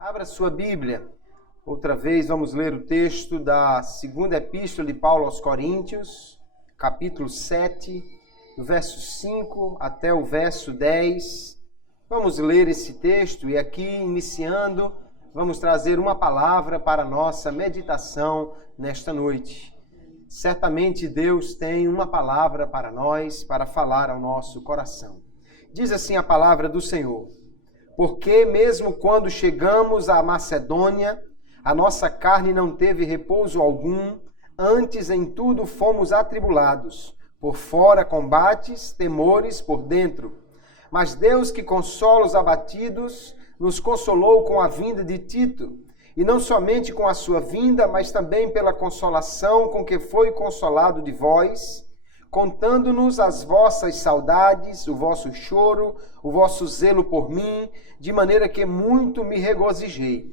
Abra sua Bíblia. Outra vez vamos ler o texto da segunda epístola de Paulo aos Coríntios, capítulo 7, do verso 5 até o verso 10. Vamos ler esse texto e aqui, iniciando, vamos trazer uma palavra para a nossa meditação nesta noite. Certamente Deus tem uma palavra para nós, para falar ao nosso coração. Diz assim a palavra do Senhor: porque mesmo quando chegamos à Macedônia, a nossa carne não teve repouso algum, antes em tudo fomos atribulados, por fora combates, temores por dentro. Mas Deus, que consola os abatidos, nos consolou com a vinda de Tito, e não somente com a sua vinda, mas também pela consolação com que foi consolado de vós, contando-nos as vossas saudades, o vosso choro, o vosso zelo por mim, de maneira que muito me regozijei.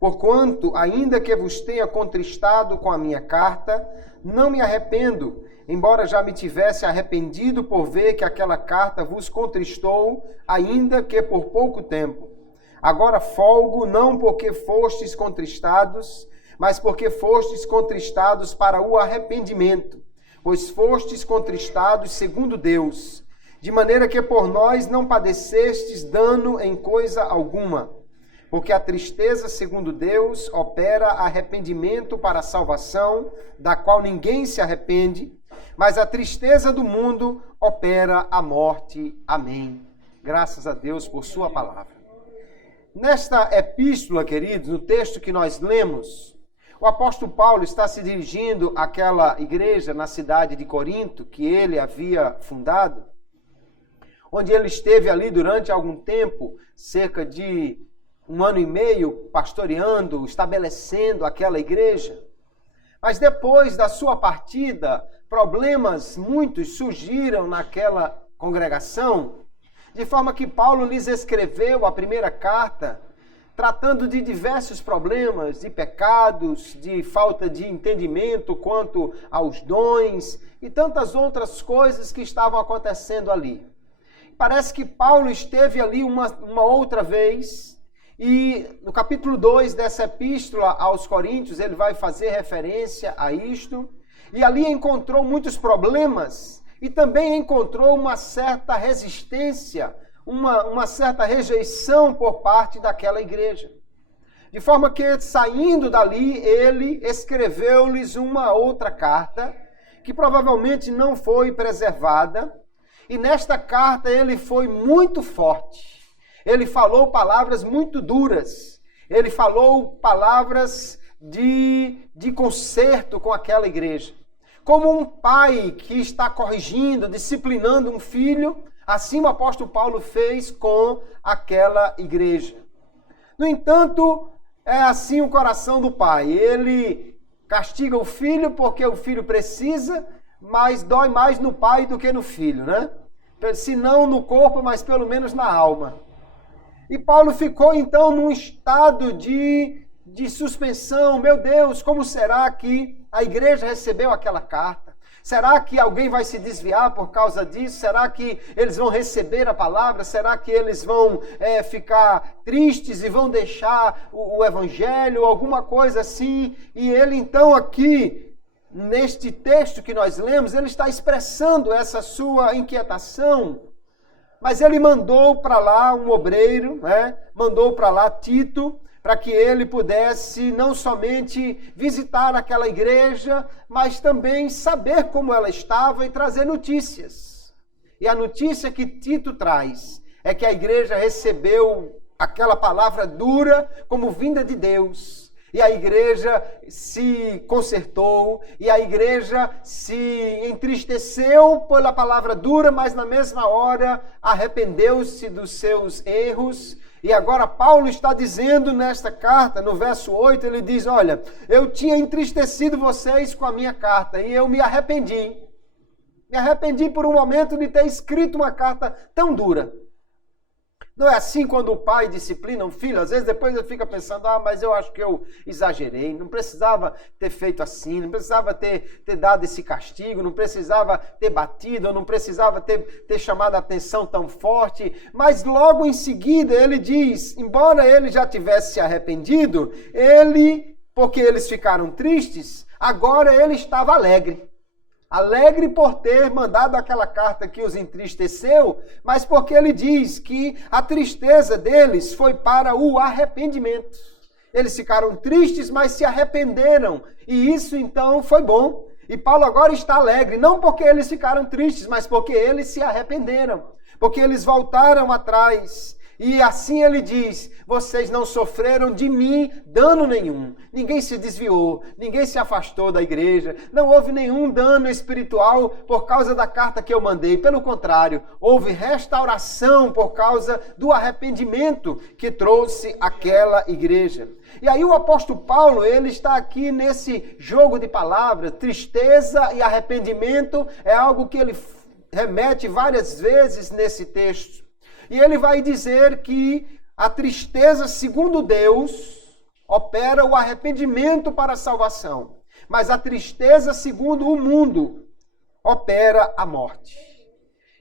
Porquanto, ainda que vos tenha contristado com a minha carta, não me arrependo, embora já me tivesse arrependido por ver que aquela carta vos contristou, ainda que por pouco tempo. Agora folgo, não porque fostes contristados, mas porque fostes contristados para o arrependimento, pois fostes contristados segundo Deus, de maneira que por nós não padecestes dano em coisa alguma. Porque a tristeza segundo Deus opera arrependimento para a salvação, da qual ninguém se arrepende, mas a tristeza do mundo opera a morte. Amém. Graças a Deus por sua palavra. Nesta epístola, queridos, no texto que nós lemos, o apóstolo Paulo está se dirigindo àquela igreja na cidade de Corinto, que ele havia fundado, onde ele esteve ali durante algum tempo, cerca de 1 ano e meio, pastoreando, estabelecendo aquela igreja. Mas depois da sua partida, problemas muitos surgiram naquela congregação, de forma que Paulo lhes escreveu a primeira carta, tratando de diversos problemas, de pecados, de falta de entendimento quanto aos dons e tantas outras coisas que estavam acontecendo ali. Parece que Paulo esteve ali uma outra vez e no capítulo 2 dessa epístola aos Coríntios ele vai fazer referência a isto e ali encontrou muitos problemas e também encontrou uma certa resistência, uma certa rejeição por parte daquela igreja. De forma que, saindo dali, ele escreveu-lhes uma outra carta, que provavelmente não foi preservada, e nesta carta ele foi muito forte. Ele falou palavras muito duras, ele falou palavras de conserto com aquela igreja. Como um pai que está corrigindo, disciplinando um filho, assim o apóstolo Paulo fez com aquela igreja. No entanto, é assim o coração do pai. Ele castiga o filho porque o filho precisa, mas dói mais no pai do que no filho, né? Se não no corpo, mas pelo menos na alma. E Paulo ficou então num estado de suspensão. Meu Deus, como será que a igreja recebeu aquela carta? Será que alguém vai se desviar por causa disso? Será que eles vão receber a palavra? Será que eles vão ficar tristes e vão deixar o evangelho? Alguma coisa assim. E ele então aqui, neste texto que nós lemos, ele está expressando essa sua inquietação. Mas ele mandou para lá um obreiro, né? Mandou para lá Tito, para que ele pudesse não somente visitar aquela igreja, mas também saber como ela estava e trazer notícias. E a notícia que Tito traz é que a igreja recebeu aquela palavra dura como vinda de Deus. E a igreja se consertou, e a igreja se entristeceu pela palavra dura, mas na mesma hora arrependeu-se dos seus erros. E agora Paulo está dizendo nesta carta, no verso 8, ele diz, olha, eu tinha entristecido vocês com a minha carta e eu me arrependi. Me arrependi por um momento de ter escrito uma carta tão dura. Não é assim quando o pai disciplina um filho? Às vezes depois ele fica pensando, mas eu acho que eu exagerei, não precisava ter feito assim, não precisava ter dado esse castigo, não precisava ter batido, não precisava ter chamado a atenção tão forte. Mas logo em seguida ele diz, embora ele já tivesse se arrependido, porque eles ficaram tristes, agora ele estava alegre. Alegre por ter mandado aquela carta que os entristeceu, mas porque ele diz que a tristeza deles foi para o arrependimento. Eles ficaram tristes, mas se arrependeram. E isso então foi bom. E Paulo agora está alegre, não porque eles ficaram tristes, mas porque eles se arrependeram. Porque eles voltaram atrás. E assim ele diz, vocês não sofreram de mim dano nenhum. Ninguém se desviou, ninguém se afastou da igreja. Não houve nenhum dano espiritual por causa da carta que eu mandei. Pelo contrário, houve restauração por causa do arrependimento que trouxe aquela igreja. E aí o apóstolo Paulo, ele está aqui nesse jogo de palavras. Tristeza e arrependimento é algo que ele remete várias vezes nesse texto. E ele vai dizer que a tristeza, segundo Deus, opera o arrependimento para a salvação. Mas a tristeza, segundo o mundo, opera a morte.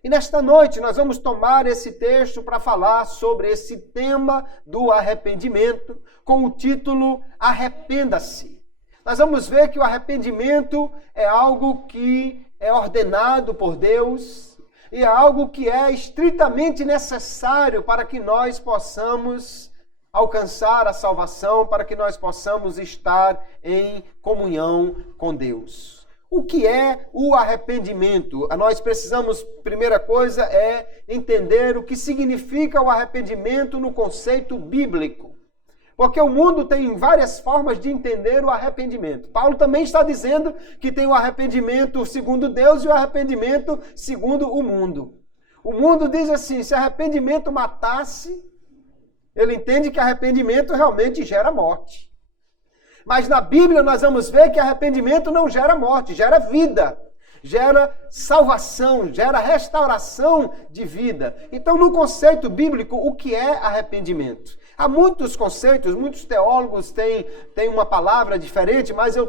E nesta noite nós vamos tomar esse texto para falar sobre esse tema do arrependimento, com o título Arrependa-se. Nós vamos ver que o arrependimento é algo que é ordenado por Deus, e é algo que é estritamente necessário para que nós possamos alcançar a salvação, para que nós possamos estar em comunhão com Deus. O que é o arrependimento? Nós precisamos, primeira coisa, é entender o que significa o arrependimento no conceito bíblico. Porque o mundo tem várias formas de entender o arrependimento. Paulo também está dizendo que tem o arrependimento segundo Deus e o arrependimento segundo o mundo. O mundo diz assim, se arrependimento matasse, ele entende que arrependimento realmente gera morte. Mas na Bíblia nós vamos ver que arrependimento não gera morte, gera vida. Gera salvação, gera restauração de vida. Então, no conceito bíblico, o que é arrependimento? Há muitos conceitos, muitos teólogos têm uma palavra diferente, mas eu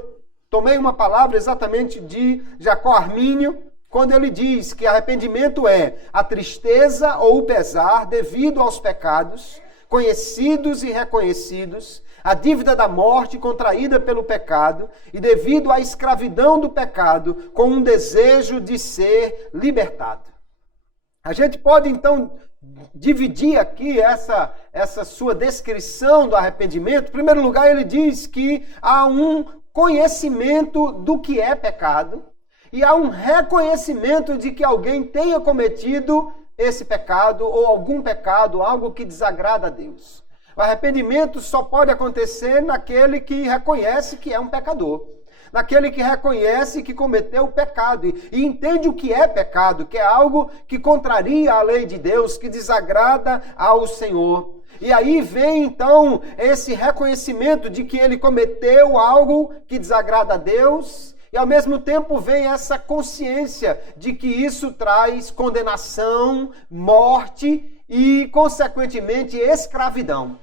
tomei uma palavra exatamente de Jacó Armínio, quando ele diz que arrependimento é a tristeza ou o pesar devido aos pecados, conhecidos e reconhecidos, a dívida da morte contraída pelo pecado e devido à escravidão do pecado com um desejo de ser libertado. A gente pode então dividir aqui essa sua descrição do arrependimento. Em primeiro lugar, ele diz que há um conhecimento do que é pecado e há um reconhecimento de que alguém tenha cometido esse pecado ou algum pecado, algo que desagrada a Deus. O arrependimento só pode acontecer naquele que reconhece que é um pecador. Naquele que reconhece que cometeu o pecado e entende o que é pecado, que é algo que contraria a lei de Deus, que desagrada ao Senhor. E aí vem então esse reconhecimento de que ele cometeu algo que desagrada a Deus e ao mesmo tempo vem essa consciência de que isso traz condenação, morte e, consequentemente, escravidão.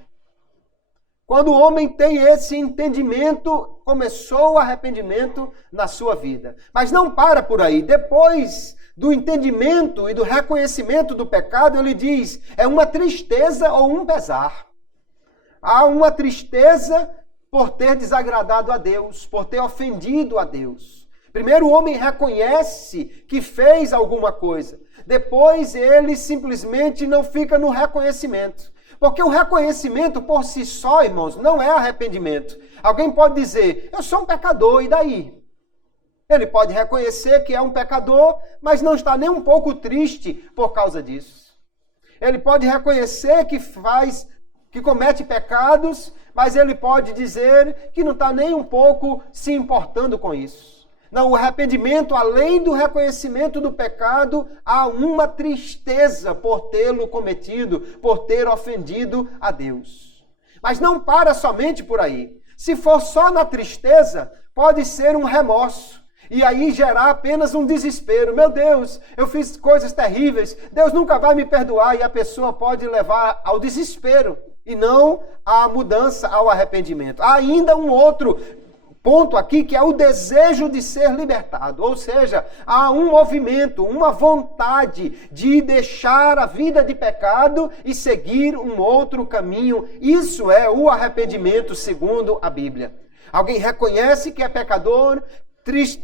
Quando o homem tem esse entendimento, começou o arrependimento na sua vida. Mas não para por aí. Depois do entendimento e do reconhecimento do pecado, ele diz, é uma tristeza ou um pesar. Há uma tristeza por ter desagradado a Deus, por ter ofendido a Deus. Primeiro o homem reconhece que fez alguma coisa. Depois ele simplesmente não fica no reconhecimento. Porque o reconhecimento por si só, irmãos, não é arrependimento. Alguém pode dizer, eu sou um pecador, e daí? Ele pode reconhecer que é um pecador, mas não está nem um pouco triste por causa disso. Ele pode reconhecer que comete pecados, mas ele pode dizer que não está nem um pouco se importando com isso. Não, o arrependimento, além do reconhecimento do pecado, há uma tristeza por tê-lo cometido, por ter ofendido a Deus. Mas não para somente por aí. Se for só na tristeza, pode ser um remorso. e aí gerar apenas um desespero. Meu Deus, eu fiz coisas terríveis, Deus nunca vai me perdoar, e a pessoa pode levar ao desespero e não à mudança, ao arrependimento. Há ainda um outro ponto aqui, que é o desejo de ser libertado. Ou seja, há um movimento, uma vontade de deixar a vida de pecado e seguir um outro caminho. Isso é o arrependimento segundo a Bíblia. Alguém reconhece que é pecador,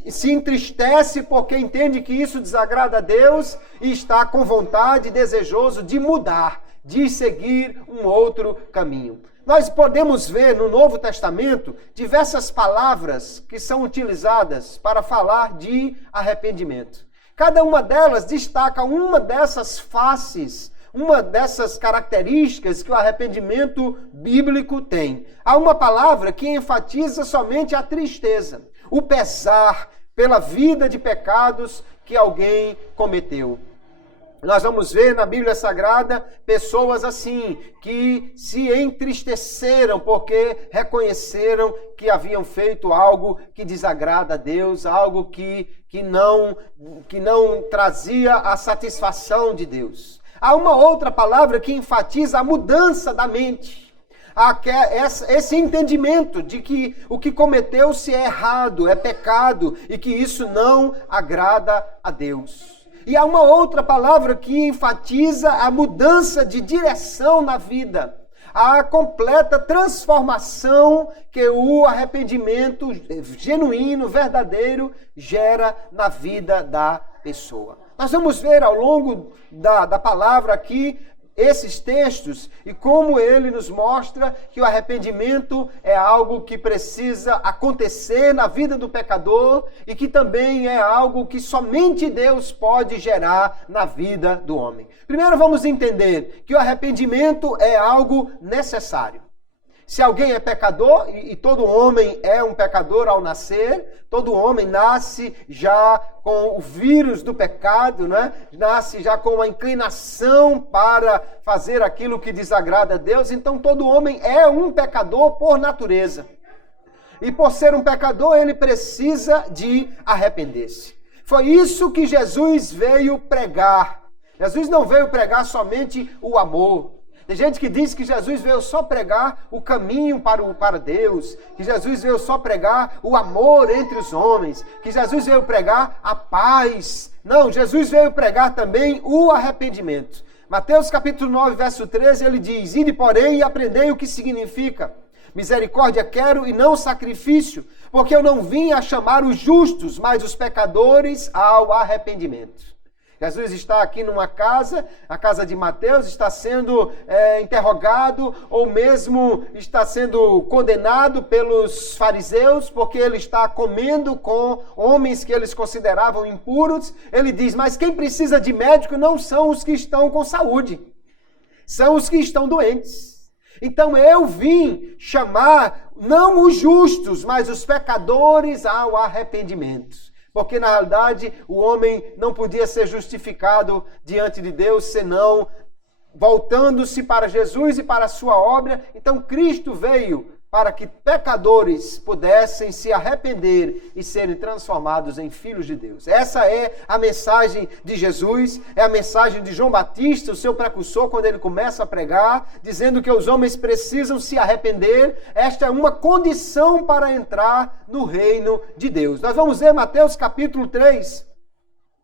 se entristece porque entende que isso desagrada a Deus e está com vontade, desejoso de mudar, de seguir um outro caminho. Nós podemos ver no Novo Testamento diversas palavras que são utilizadas para falar de arrependimento. Cada uma delas destaca uma dessas faces, uma dessas características que o arrependimento bíblico tem. Há uma palavra que enfatiza somente a tristeza, o pesar pela vida de pecados que alguém cometeu. Nós vamos ver na Bíblia Sagrada pessoas assim, que se entristeceram porque reconheceram que haviam feito algo que desagrada a Deus, algo que não trazia a satisfação de Deus. Há uma outra palavra que enfatiza a mudança da mente. Esse entendimento de que o que cometeu-se é errado, é pecado e que isso não agrada a Deus. E há uma outra palavra que enfatiza a mudança de direção na vida, a completa transformação que o arrependimento genuíno, verdadeiro, gera na vida da pessoa. Nós vamos ver ao longo da palavra aqui esses textos e como ele nos mostra que o arrependimento é algo que precisa acontecer na vida do pecador e que também é algo que somente Deus pode gerar na vida do homem. Primeiro vamos entender que o arrependimento é algo necessário. Se alguém é pecador, e todo homem é um pecador ao nascer, todo homem nasce já com o vírus do pecado, né? Nasce já com uma inclinação para fazer aquilo que desagrada a Deus, então todo homem é um pecador por natureza. E por ser um pecador, ele precisa de arrepender-se. Foi isso que Jesus veio pregar. Jesus não veio pregar somente o amor. Tem gente que diz que Jesus veio só pregar o caminho para Deus, que Jesus veio só pregar o amor entre os homens, que Jesus veio pregar a paz. Não, Jesus veio pregar também o arrependimento. Mateus capítulo 9, verso 13, ele diz: Ide, porém, e aprendei o que significa. Misericórdia quero e não sacrifício, porque eu não vim a chamar os justos, mas os pecadores ao arrependimento. Jesus está aqui numa casa, a casa de Mateus, está sendo interrogado ou mesmo está sendo condenado pelos fariseus porque ele está comendo com homens que eles consideravam impuros. Ele diz, mas quem precisa de médico não são os que estão com saúde, são os que estão doentes. Então eu vim chamar não os justos, mas os pecadores ao arrependimento. Porque, na realidade, o homem não podia ser justificado diante de Deus, senão voltando-se para Jesus e para a sua obra. Então, Cristo veio para que pecadores pudessem se arrepender e serem transformados em filhos de Deus. Essa é a mensagem de Jesus, é a mensagem de João Batista, o seu precursor, quando ele começa a pregar, dizendo que os homens precisam se arrepender. Esta é uma condição para entrar no reino de Deus. Nós vamos ver Mateus capítulo 3.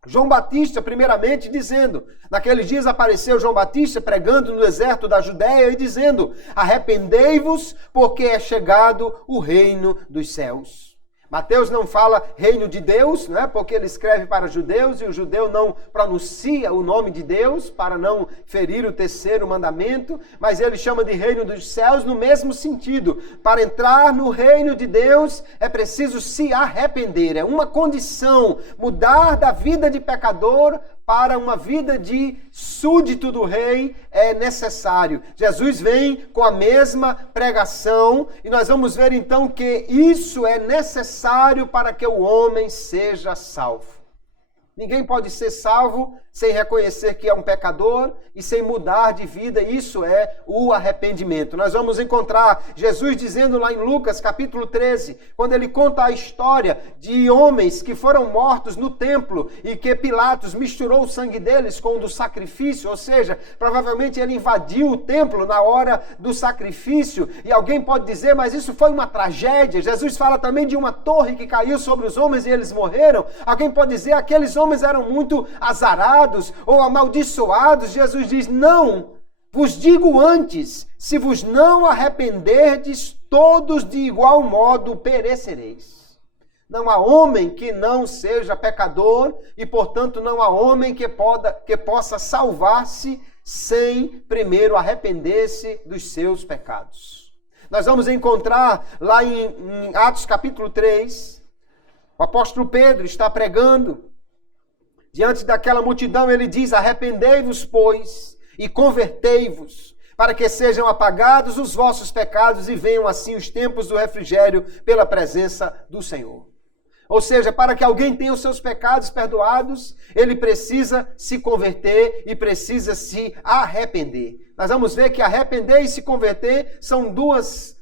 João Batista, primeiramente, dizendo, naqueles dias apareceu João Batista pregando no deserto da Judéia e dizendo, arrependei-vos, porque é chegado o reino dos céus. Mateus não fala reino de Deus, né? Porque ele escreve para judeus e o judeu não pronuncia o nome de Deus para não ferir o terceiro mandamento, mas ele chama de reino dos céus no mesmo sentido. Para entrar no reino de Deus é preciso se arrepender, é uma condição, mudar da vida de pecador para uma vida de súdito do rei é necessário. Jesus vem com a mesma pregação e nós vamos ver então que isso é necessário para que o homem seja salvo. Ninguém pode ser salvo sem reconhecer que é um pecador e sem mudar de vida. Isso é o arrependimento. Nós vamos encontrar Jesus dizendo lá em Lucas capítulo 13, quando ele conta a história de homens que foram mortos no templo e que Pilatos misturou o sangue deles com o do sacrifício, ou seja, provavelmente ele invadiu o templo na hora do sacrifício. E alguém pode dizer, mas isso foi uma tragédia. Jesus fala também de uma torre que caiu sobre os homens e eles morreram. Alguém pode dizer, aqueles homens eram muito azarados ou amaldiçoados. Jesus diz, não, vos digo antes, se vos não arrependerdes, todos de igual modo perecereis. Não há homem que não seja pecador e, portanto, não há homem que possa salvar-se sem primeiro arrepender-se dos seus pecados. Nós vamos encontrar lá em Atos capítulo 3, o apóstolo Pedro está pregando. Diante daquela multidão, ele diz, arrependei-vos, pois, e convertei-vos, para que sejam apagados os vossos pecados e venham assim os tempos do refrigério pela presença do Senhor. Ou seja, para que alguém tenha os seus pecados perdoados, ele precisa se converter e precisa se arrepender. Nós vamos ver que arrepender e se converter são duas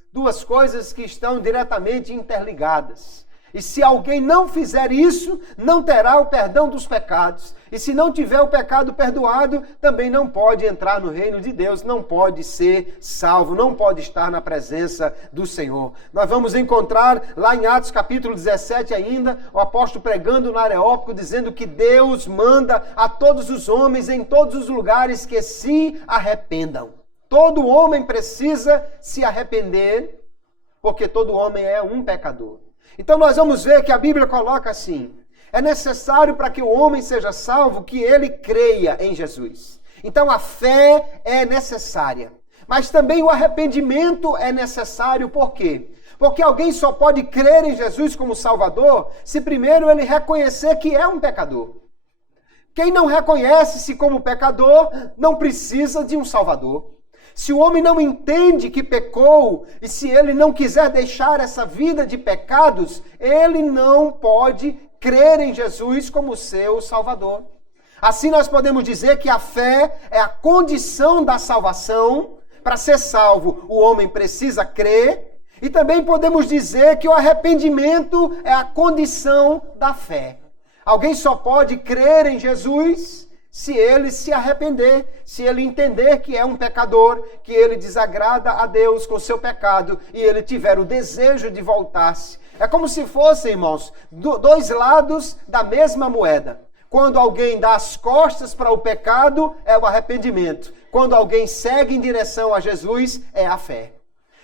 coisas que estão diretamente interligadas. E se alguém não fizer isso, não terá o perdão dos pecados. E se não tiver o pecado perdoado, também não pode entrar no reino de Deus, não pode ser salvo, não pode estar na presença do Senhor. Nós vamos encontrar lá em Atos capítulo 17 ainda, o apóstolo pregando no Areópago, dizendo que Deus manda a todos os homens em todos os lugares que se arrependam. Todo homem precisa se arrepender, porque todo homem é um pecador. Então nós vamos ver que a Bíblia coloca assim, é necessário para que o homem seja salvo que ele creia em Jesus. Então a fé é necessária, mas também o arrependimento é necessário. Por quê? Porque alguém só pode crer em Jesus como Salvador se primeiro ele reconhecer que é um pecador. Quem não reconhece-se como pecador não precisa de um Salvador. Se o homem não entende que pecou e se ele não quiser deixar essa vida de pecados, ele não pode crer em Jesus como seu Salvador. Assim nós podemos dizer que a fé é a condição da salvação. Para ser salvo, o homem precisa crer. E também podemos dizer que o arrependimento é a condição da fé. Alguém só pode crer em Jesus se ele se arrepender, se ele entender que é um pecador, que ele desagrada a Deus com seu pecado e ele tiver o desejo de voltar-se. É como se fossem, irmãos, dois lados da mesma moeda. Quando alguém dá as costas para o pecado, é o arrependimento. Quando alguém segue em direção a Jesus, é a fé.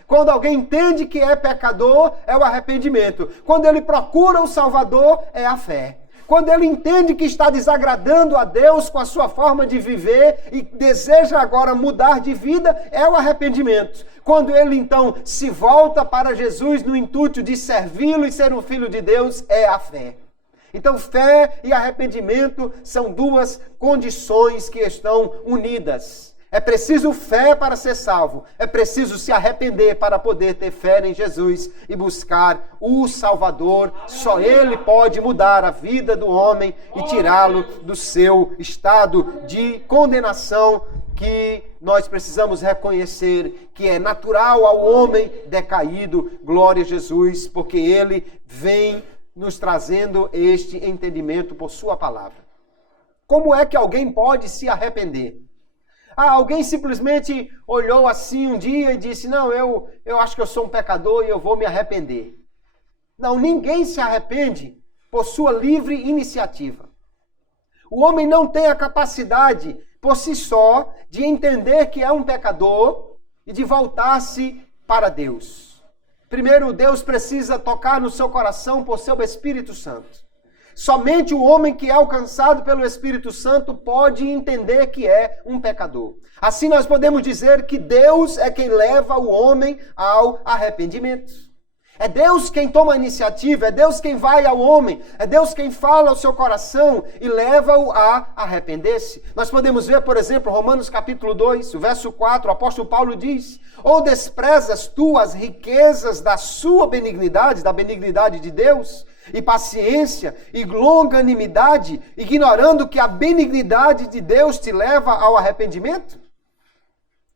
Quando alguém entende que é pecador, é o arrependimento. Quando ele procura o Salvador, é a fé. Quando ele entende que está desagradando a Deus com a sua forma de viver e deseja agora mudar de vida, é o arrependimento. Quando ele então se volta para Jesus no intuito de servi-lo e ser um filho de Deus, é a fé. Então fé e arrependimento são duas condições que estão unidas. É preciso fé para ser salvo. É preciso se arrepender para poder ter fé em Jesus e buscar o Salvador. Só Ele pode mudar a vida do homem e tirá-lo do seu estado de condenação que nós precisamos reconhecer que é natural ao homem decaído. Glória a Jesus, porque Ele vem nos trazendo este entendimento por sua palavra. Como é que alguém pode se arrepender? Alguém simplesmente olhou assim um dia e disse, não, eu acho que eu sou um pecador e eu vou me arrepender. Não, ninguém se arrepende por sua livre iniciativa. O homem não tem a capacidade, por si só, de entender que é um pecador e de voltar-se para Deus. Primeiro, Deus precisa tocar no seu coração por seu Espírito Santo. Somente o homem que é alcançado pelo Espírito Santo pode entender que é um pecador. Assim nós podemos dizer que Deus é quem leva o homem ao arrependimento. É Deus quem toma a iniciativa, é Deus quem vai ao homem, é Deus quem fala ao seu coração e leva-o a arrepender-se. Nós podemos ver, por exemplo, Romanos capítulo 2, o verso 4, o apóstolo Paulo diz: ou desprezas tu as riquezas da sua benignidade, da benignidade de Deus, e paciência, e longanimidade, ignorando que a benignidade de Deus te leva ao arrependimento?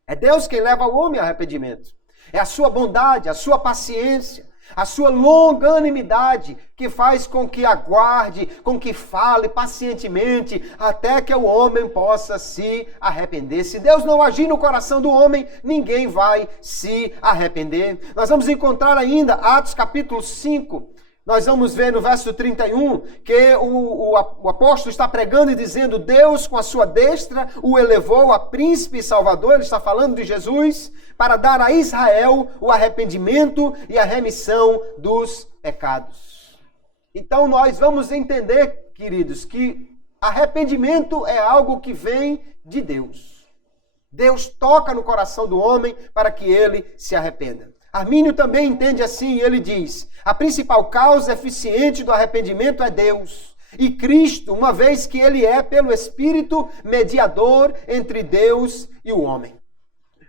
É Deus quem leva o homem ao arrependimento. É a sua bondade, a sua paciência, a sua longanimidade que faz com que aguarde, com que fale pacientemente, até que o homem possa se arrepender. Se Deus não agir no coração do homem, ninguém vai se arrepender. Nós vamos encontrar ainda Atos capítulo 5. Nós vamos ver no verso 31 que o apóstolo está pregando e dizendo: Deus com a sua destra o elevou a príncipe e salvador, ele está falando de Jesus, para dar a Israel o arrependimento e a remissão dos pecados. Então nós vamos entender, queridos, que arrependimento é algo que vem de Deus. Deus toca no coração do homem para que ele se arrependa. Armínio também entende assim, ele diz: a principal causa eficiente do arrependimento é Deus e Cristo, uma vez que ele é, pelo Espírito, mediador entre Deus e o homem.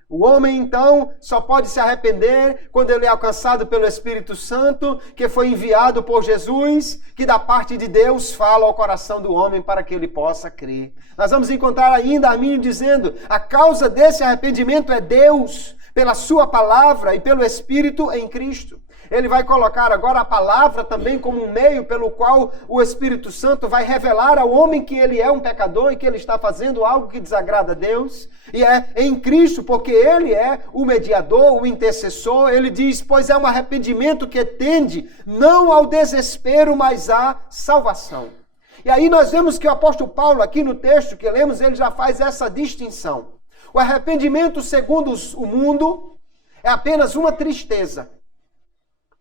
O homem, então, só pode se arrepender quando ele é alcançado pelo Espírito Santo, que foi enviado por Jesus, que da parte de Deus fala ao coração do homem para que ele possa crer. Nós vamos encontrar ainda Armínio dizendo: a causa desse arrependimento é Deus, pela sua palavra e pelo Espírito em Cristo. Ele vai colocar agora a palavra também como um meio pelo qual o Espírito Santo vai revelar ao homem que ele é um pecador e que ele está fazendo algo que desagrada a Deus. E é em Cristo, porque ele é o mediador, o intercessor. Ele diz: pois é um arrependimento que tende não ao desespero, mas à salvação. E aí nós vemos que o apóstolo Paulo, aqui no texto que lemos, ele já faz essa distinção. O arrependimento, segundo o mundo, é apenas uma tristeza.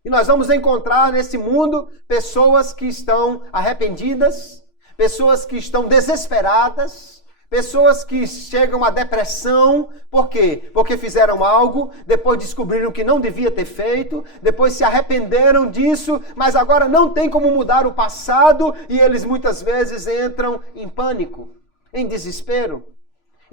E nós vamos encontrar nesse mundo pessoas que estão arrependidas, pessoas que estão desesperadas, pessoas que chegam à depressão. Por quê? Porque fizeram algo, depois descobriram que não devia ter feito, depois se arrependeram disso, mas agora não tem como mudar o passado e eles muitas vezes entram em pânico, em desespero.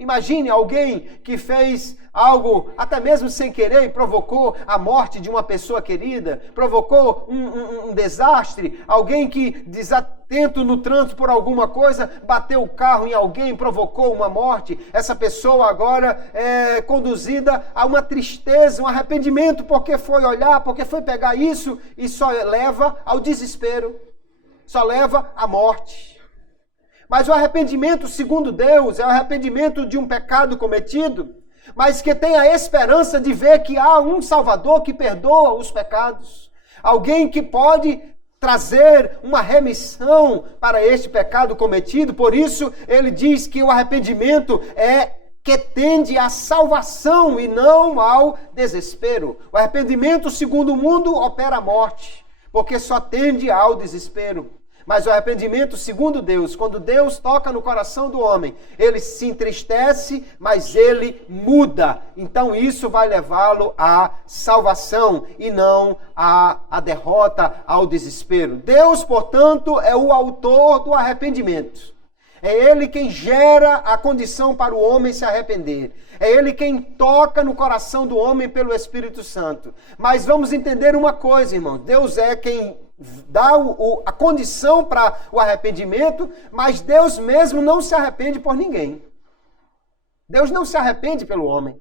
Imagine alguém que fez algo, até mesmo sem querer, e provocou a morte de uma pessoa querida, provocou um desastre, alguém que, desatento no trânsito por alguma coisa, bateu o carro em alguém, provocou uma morte. Essa pessoa agora é conduzida a uma tristeza, um arrependimento, porque foi olhar, porque foi pegar isso e só leva ao desespero, só leva à morte. Mas o arrependimento, segundo Deus, é o arrependimento de um pecado cometido, mas que tem a esperança de ver que há um Salvador que perdoa os pecados. Alguém que pode trazer uma remissão para este pecado cometido. Por isso, ele diz que o arrependimento é que tende à salvação e não ao desespero. O arrependimento, segundo o mundo, opera a morte, porque só tende ao desespero. Mas o arrependimento, segundo Deus, quando Deus toca no coração do homem, ele se entristece, mas ele muda. Então isso vai levá-lo à salvação e não à derrota, ao desespero. Deus, portanto, é o autor do arrependimento. É ele quem gera a condição para o homem se arrepender. É ele quem toca no coração do homem pelo Espírito Santo. Mas vamos entender uma coisa, irmão. Deus é quem dá a condição para o arrependimento, mas Deus mesmo não se arrepende por ninguém. Deus não se arrepende pelo homem.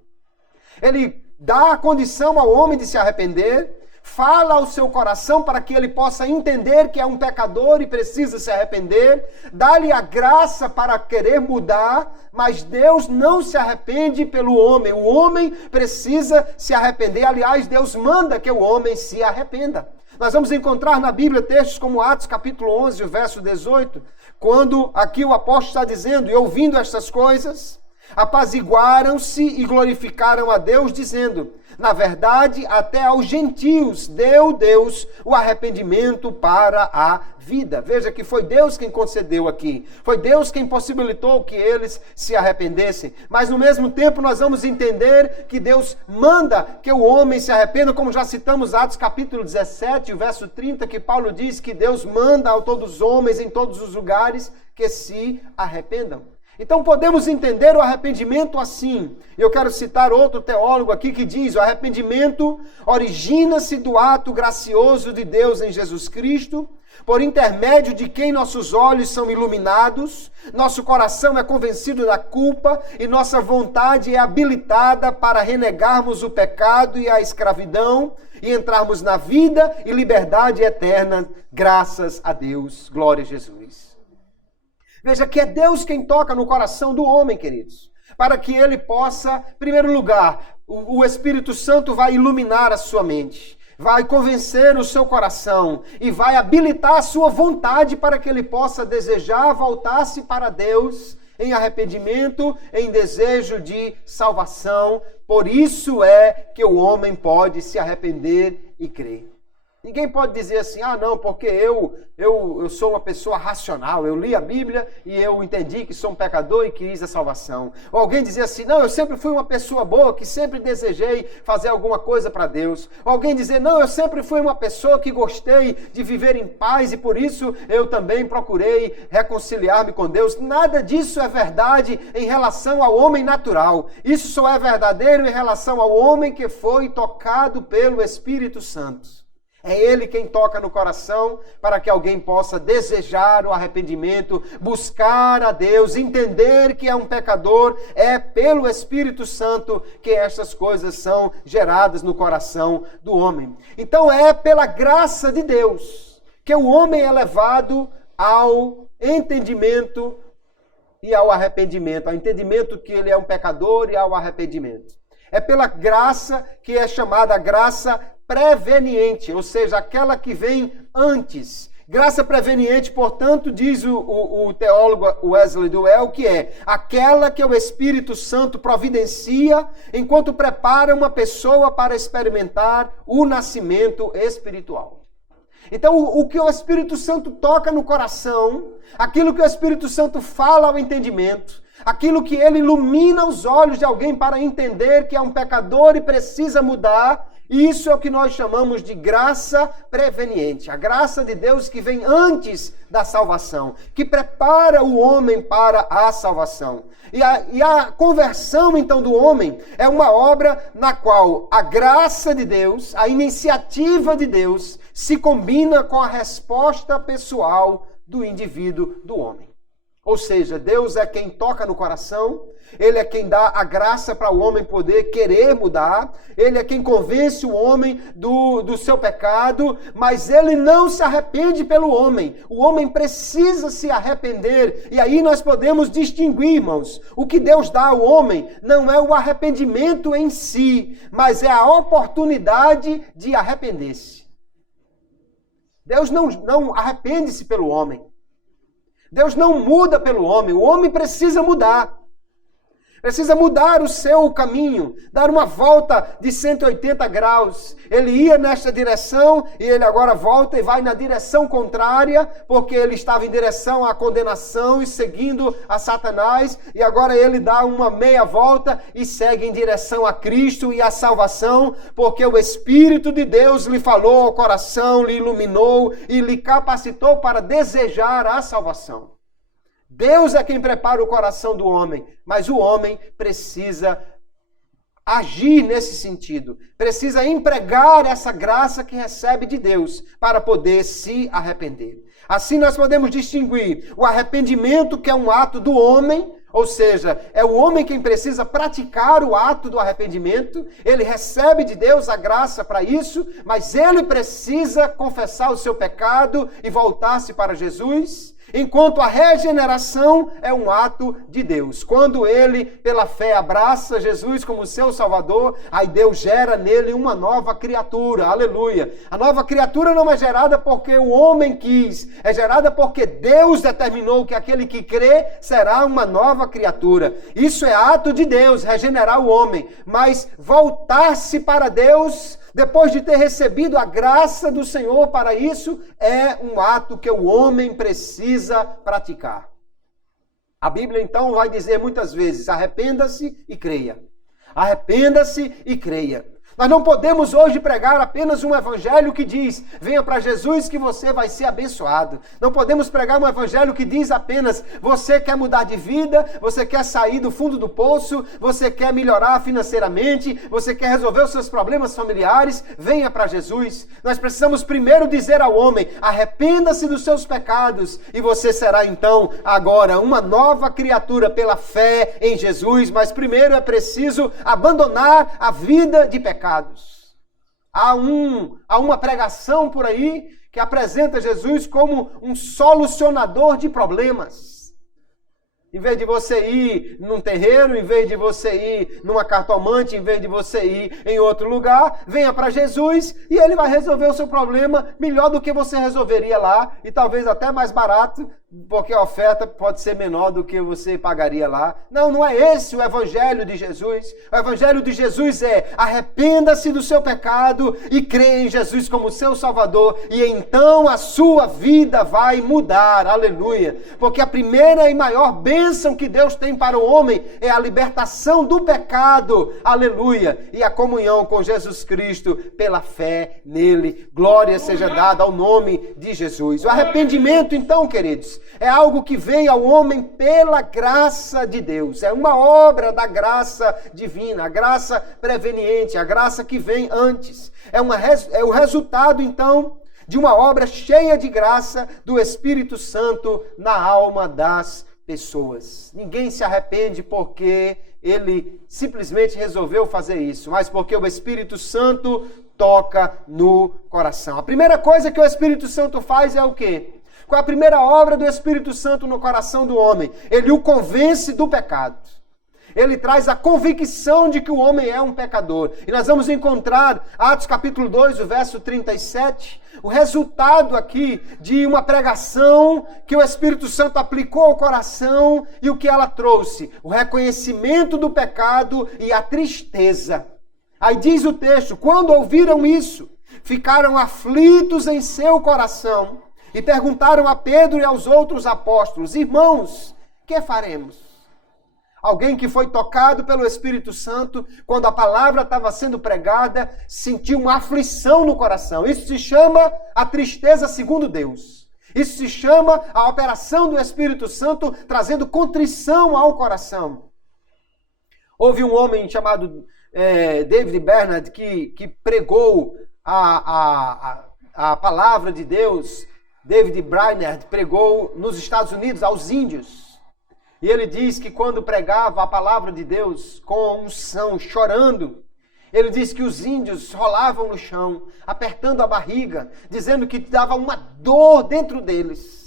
Ele dá a condição ao homem de se arrepender, fala ao seu coração para que ele possa entender que é um pecador e precisa se arrepender, dá-lhe a graça para querer mudar, mas Deus não se arrepende pelo homem. O homem precisa se arrepender. Aliás, Deus manda que o homem se arrependa. Nós vamos encontrar na Bíblia textos como Atos capítulo 11, verso 18, quando aqui o apóstolo está dizendo: e ouvindo estas coisas, Apaziguaram-se e glorificaram a Deus, dizendo: na verdade, até aos gentios deu Deus o arrependimento para a vida. Veja que foi Deus quem concedeu aqui. Foi Deus quem possibilitou que eles se arrependessem. Mas no mesmo tempo nós vamos entender que Deus manda que o homem se arrependa, como já citamos Atos capítulo 17, o verso 30, que Paulo diz que Deus manda a todos os homens em todos os lugares que se arrependam. Então podemos entender o arrependimento assim. Eu quero citar outro teólogo aqui que diz: o arrependimento origina-se do ato gracioso de Deus em Jesus Cristo, por intermédio de quem nossos olhos são iluminados, nosso coração é convencido da culpa e nossa vontade é habilitada para renegarmos o pecado e a escravidão e entrarmos na vida e liberdade eterna, graças a Deus. Glória a Jesus. Veja que é Deus quem toca no coração do homem, queridos, para que ele possa, em primeiro lugar, o Espírito Santo vai iluminar a sua mente, vai convencer o seu coração e vai habilitar a sua vontade para que ele possa desejar voltar-se para Deus em arrependimento, em desejo de salvação. Por isso é que o homem pode se arrepender e crer. Ninguém pode dizer assim: ah não, porque eu sou uma pessoa racional, eu li a Bíblia e eu entendi que sou um pecador e quis a salvação. Ou alguém dizer assim: não, eu sempre fui uma pessoa boa, que sempre desejei fazer alguma coisa para Deus. Ou alguém dizer: não, eu sempre fui uma pessoa que gostei de viver em paz e por isso eu também procurei reconciliar-me com Deus. Nada disso é verdade em relação ao homem natural. Isso só é verdadeiro em relação ao homem que foi tocado pelo Espírito Santo. É Ele quem toca no coração para que alguém possa desejar o arrependimento, buscar a Deus, entender que é um pecador. É pelo Espírito Santo que estas coisas são geradas no coração do homem. Então é pela graça de Deus que o homem é levado ao entendimento e ao arrependimento. Ao entendimento que ele é um pecador e ao arrependimento. É pela graça que é chamada graça preveniente, ou seja, aquela que vem antes. Graça preveniente, portanto, diz o teólogo Wesley Duell, que é aquela que o Espírito Santo providencia enquanto prepara uma pessoa para experimentar o nascimento espiritual. Então, o que o Espírito Santo toca no coração, aquilo que o Espírito Santo fala ao entendimento, aquilo que ele ilumina os olhos de alguém para entender que é um pecador e precisa mudar, isso é o que nós chamamos de graça preveniente. A graça de Deus que vem antes da salvação, que prepara o homem para a salvação. E a conversão, então, do homem é uma obra na qual a graça de Deus, a iniciativa de Deus, se combina com a resposta pessoal do indivíduo, do homem. Ou seja, Deus é quem toca no coração, Ele é quem dá a graça para o homem poder querer mudar, Ele é quem convence o homem do seu pecado, mas Ele não se arrepende pelo homem. O homem precisa se arrepender, e aí nós podemos distinguir, irmãos, o que Deus dá ao homem não é o arrependimento em si, mas é a oportunidade de arrepender-se. Deus não arrepende-se pelo homem. Deus não muda pelo homem, o homem precisa mudar. Precisa mudar o seu caminho, dar uma volta de 180 graus. Ele ia nesta direção e ele agora volta e vai na direção contrária, porque ele estava em direção à condenação e seguindo a Satanás, e agora ele dá uma meia volta e segue em direção a Cristo e à salvação, porque o Espírito de Deus lhe falou ao coração, lhe iluminou e lhe capacitou para desejar a salvação. Deus é quem prepara o coração do homem, mas o homem precisa agir nesse sentido, precisa empregar essa graça que recebe de Deus para poder se arrepender. Assim nós podemos distinguir o arrependimento, que é um ato do homem, ou seja, é o homem quem precisa praticar o ato do arrependimento, ele recebe de Deus a graça para isso, mas ele precisa confessar o seu pecado e voltar-se para Jesus. Enquanto a regeneração é um ato de Deus. Quando ele, pela fé, abraça Jesus como seu Salvador, aí Deus gera nele uma nova criatura. Aleluia! A nova criatura não é gerada porque o homem quis, é gerada porque Deus determinou que aquele que crê será uma nova criatura. Isso é ato de Deus, regenerar o homem. Mas voltar-se para Deus, depois de ter recebido a graça do Senhor para isso, é um ato que o homem precisa praticar. A Bíblia então vai dizer muitas vezes: arrependa-se e creia. Arrependa-se e creia. Nós não podemos hoje pregar apenas um evangelho que diz: venha para Jesus que você vai ser abençoado. Não podemos pregar um evangelho que diz apenas: você quer mudar de vida, você quer sair do fundo do poço, você quer melhorar financeiramente, você quer resolver os seus problemas familiares, venha para Jesus. Nós precisamos primeiro dizer ao homem: arrependa-se dos seus pecados, e você será então agora uma nova criatura pela fé em Jesus. Mas primeiro é preciso abandonar a vida de pecado. Há uma pregação por aí que apresenta Jesus como um solucionador de problemas. Em vez de você ir num terreiro, em vez de você ir numa cartomante, em vez de você ir em outro lugar, venha para Jesus e ele vai resolver o seu problema melhor do que você resolveria lá, e talvez até mais barato, porque a oferta pode ser menor do que você pagaria lá. Não, não é esse o evangelho de Jesus. O evangelho de Jesus é: arrependa-se do seu pecado e creia em Jesus como seu Salvador, e então a sua vida vai mudar. Aleluia! Porque a primeira e maior bênção que Deus tem para o homem é a libertação do pecado. Aleluia! E a comunhão com Jesus Cristo pela fé nele. Glória seja dada ao nome de Jesus. O arrependimento, então, queridos, é algo que vem ao homem pela graça de Deus. É uma obra da graça divina, a graça preveniente, a graça que vem antes. É o resultado, então, de uma obra cheia de graça do Espírito Santo na alma das pessoas. Ninguém se arrepende porque ele simplesmente resolveu fazer isso, mas porque o Espírito Santo toca no coração. A primeira coisa que o Espírito Santo faz é o quê? Qual é a primeira obra do Espírito Santo no coração do homem? Ele o convence do pecado. Ele traz a convicção de que o homem é um pecador. E nós vamos encontrar, Atos capítulo 2, o verso 37, o resultado aqui de uma pregação que o Espírito Santo aplicou ao coração e o que ela trouxe: o reconhecimento do pecado e a tristeza. Aí diz o texto: quando ouviram isso, ficaram aflitos em seu coração e perguntaram a Pedro e aos outros apóstolos: irmãos, que faremos? Alguém que foi tocado pelo Espírito Santo, quando a palavra estava sendo pregada, sentiu uma aflição no coração. Isso se chama a tristeza segundo Deus. Isso se chama a operação do Espírito Santo trazendo contrição ao coração. Houve um homem chamado David Bernard que pregou a palavra de Deus. David Brainerd pregou nos Estados Unidos aos índios. E ele diz que quando pregava a palavra de Deus com unção, chorando, ele diz que os índios rolavam no chão, apertando a barriga, dizendo que dava uma dor dentro deles.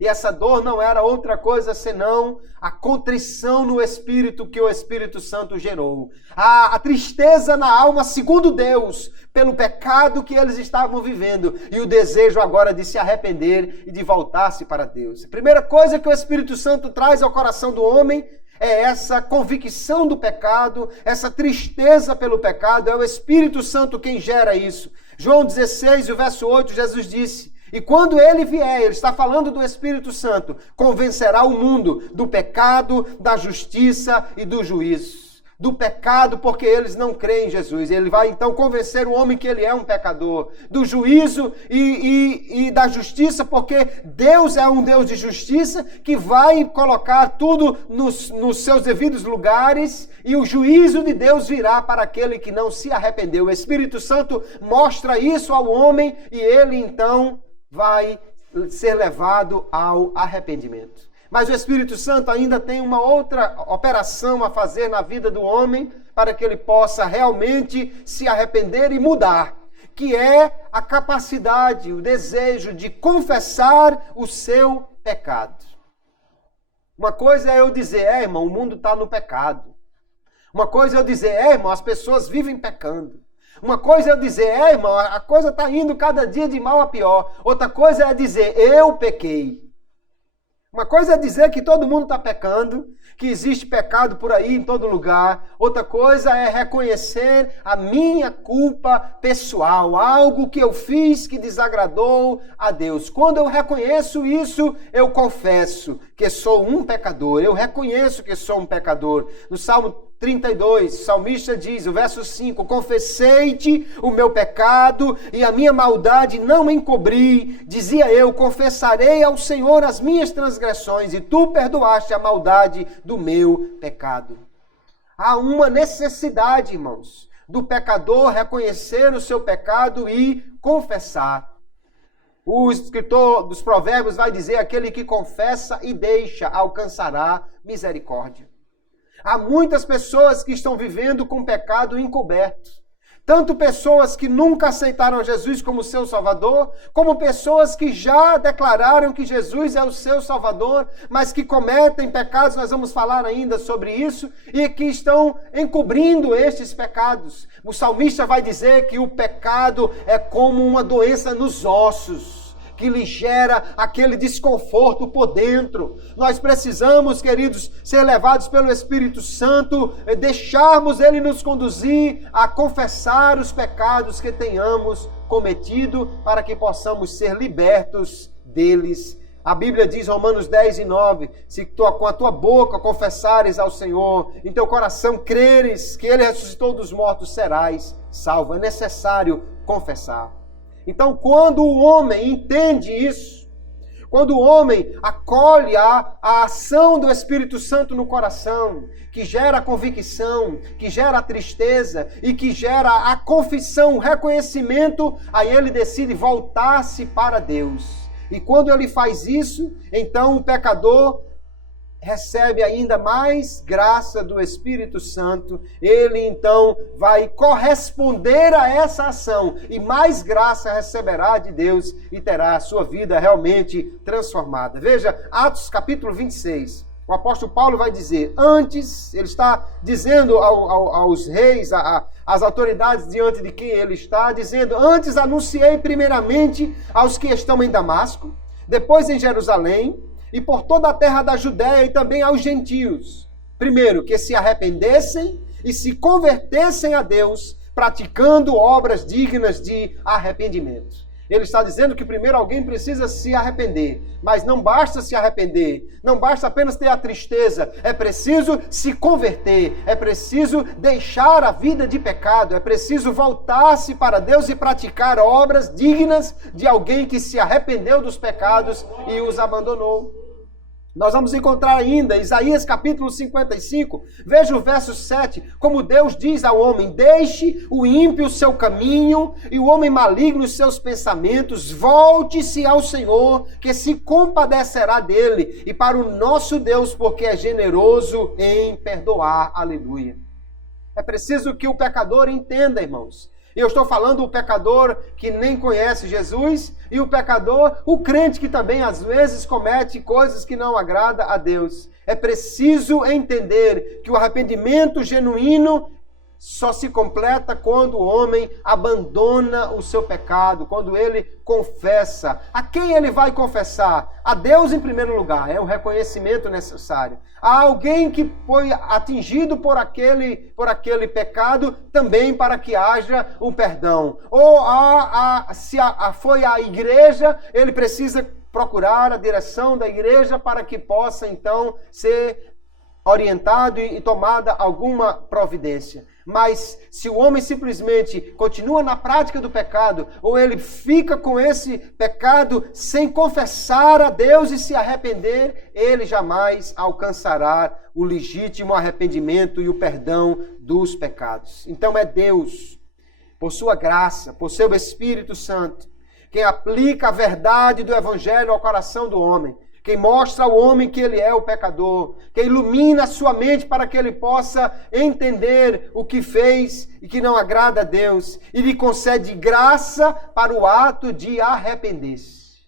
E essa dor não era outra coisa senão a contrição no Espírito que o Espírito Santo gerou. A tristeza na alma, segundo Deus, pelo pecado que eles estavam vivendo. E o desejo agora de se arrepender e de voltar-se para Deus. A primeira coisa que o Espírito Santo traz ao coração do homem é essa convicção do pecado, essa tristeza pelo pecado. É o Espírito Santo quem gera isso. João 16, o verso 8, Jesus disse: e quando ele vier, ele está falando do Espírito Santo, convencerá o mundo do pecado, da justiça e do juízo. Do pecado, porque eles não creem em Jesus. Ele vai então convencer o homem que ele é um pecador. Do juízo e da justiça, porque Deus é um Deus de justiça que vai colocar tudo nos seus devidos lugares, e o juízo de Deus virá para aquele que não se arrependeu. O Espírito Santo mostra isso ao homem e ele então vai ser levado ao arrependimento. Mas o Espírito Santo ainda tem uma outra operação a fazer na vida do homem para que ele possa realmente se arrepender e mudar, que é a capacidade, o desejo de confessar o seu pecado. Uma coisa é eu dizer, irmão, o mundo está no pecado. Uma coisa é eu dizer, irmão, as pessoas vivem pecando. Uma coisa é eu dizer, irmão, a coisa está indo cada dia de mal a pior. Outra coisa é dizer, eu pequei. Uma coisa é dizer que todo mundo está pecando, que existe pecado por aí em todo lugar. Outra coisa é reconhecer a minha culpa pessoal, algo que eu fiz que desagradou a Deus. Quando eu reconheço isso, eu confesso que sou um pecador. Eu reconheço que sou um pecador. No Salmo 32, o salmista diz, o verso 5, confessei-te o meu pecado e a minha maldade não encobri. Dizia eu, confessarei ao Senhor as minhas transgressões e tu perdoaste a maldade do meu pecado. Há uma necessidade, irmãos, do pecador reconhecer o seu pecado e confessar. O escritor dos Provérbios vai dizer, aquele que confessa e deixa alcançará misericórdia. Há muitas pessoas que estão vivendo com pecado encoberto. Tanto pessoas que nunca aceitaram Jesus como seu Salvador, como pessoas que já declararam que Jesus é o seu Salvador, mas que cometem pecados, nós vamos falar ainda sobre isso, e que estão encobrindo estes pecados. O salmista vai dizer que o pecado é como uma doença nos ossos, que lhe gera aquele desconforto por dentro. Nós precisamos, queridos, ser levados pelo Espírito Santo, deixarmos Ele nos conduzir a confessar os pecados que tenhamos cometido, para que possamos ser libertos deles. A Bíblia diz, Romanos 10 e 9, se com a tua boca confessares ao Senhor, em teu coração creres que Ele ressuscitou dos mortos, serás salvo. É necessário confessar. Então, quando o homem entende isso, quando o homem acolhe a ação do Espírito Santo no coração, que gera a convicção, que gera a tristeza e que gera a confissão, o reconhecimento, aí ele decide voltar-se para Deus. E quando ele faz isso, então o pecador recebe ainda mais graça do Espírito Santo, ele então vai corresponder a essa ação e mais graça receberá de Deus e terá a sua vida realmente transformada. Veja, Atos capítulo 26, o apóstolo Paulo vai dizer, antes, ele está dizendo aos reis, às autoridades diante de quem ele está, dizendo, antes anunciei primeiramente aos que estão em Damasco, depois em Jerusalém, e por toda a terra da Judéia e também aos gentios. Primeiro, que se arrependessem e se convertessem a Deus, praticando obras dignas de arrependimento. Ele está dizendo que primeiro alguém precisa se arrepender, mas não basta se arrepender, não basta apenas ter a tristeza, é preciso se converter, é preciso deixar a vida de pecado, é preciso voltar-se para Deus e praticar obras dignas de alguém que se arrependeu dos pecados e os abandonou. Nós vamos encontrar ainda Isaías capítulo 55, veja o verso 7, como Deus diz ao homem, deixe o ímpio o seu caminho e o homem maligno os seus pensamentos, volte-se ao Senhor, que se compadecerá dele, e para o nosso Deus, porque é generoso em perdoar. Aleluia. É preciso que o pecador entenda, irmãos. Eu estou falando o pecador que nem conhece Jesus e o pecador, o crente que também às vezes comete coisas que não agradam a Deus. É preciso entender que o arrependimento genuíno só se completa quando o homem abandona o seu pecado, quando ele confessa. A quem ele vai confessar? A Deus em primeiro lugar, é o reconhecimento necessário. A alguém que foi atingido por aquele pecado, também para que haja um perdão. Ou se foi à igreja, ele precisa procurar a direção da igreja para que possa então ser orientado e tomada alguma providência. Mas se o homem simplesmente continua na prática do pecado, ou ele fica com esse pecado sem confessar a Deus e se arrepender, ele jamais alcançará o legítimo arrependimento e o perdão dos pecados. Então é Deus, por sua graça, por seu Espírito Santo, quem aplica a verdade do Evangelho ao coração do homem, quem mostra ao homem que ele é o pecador, quem ilumina a sua mente para que ele possa entender o que fez e que não agrada a Deus, e lhe concede graça para o ato de arrepender-se.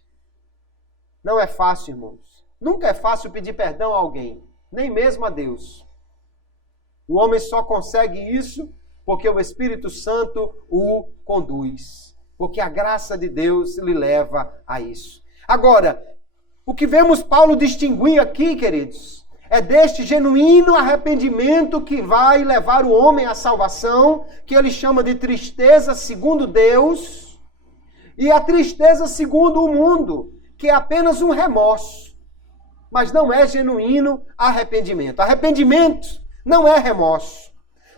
Não é fácil, irmãos. Nunca é fácil pedir perdão a alguém, nem mesmo a Deus. O homem só consegue isso porque o Espírito Santo o conduz. Porque a graça de Deus lhe leva a isso. Agora, o que vemos Paulo distinguir aqui, queridos, é deste genuíno arrependimento que vai levar o homem à salvação, que ele chama de tristeza segundo Deus, e a tristeza segundo o mundo, que é apenas um remorso, mas não é genuíno arrependimento. Arrependimento não é remorso.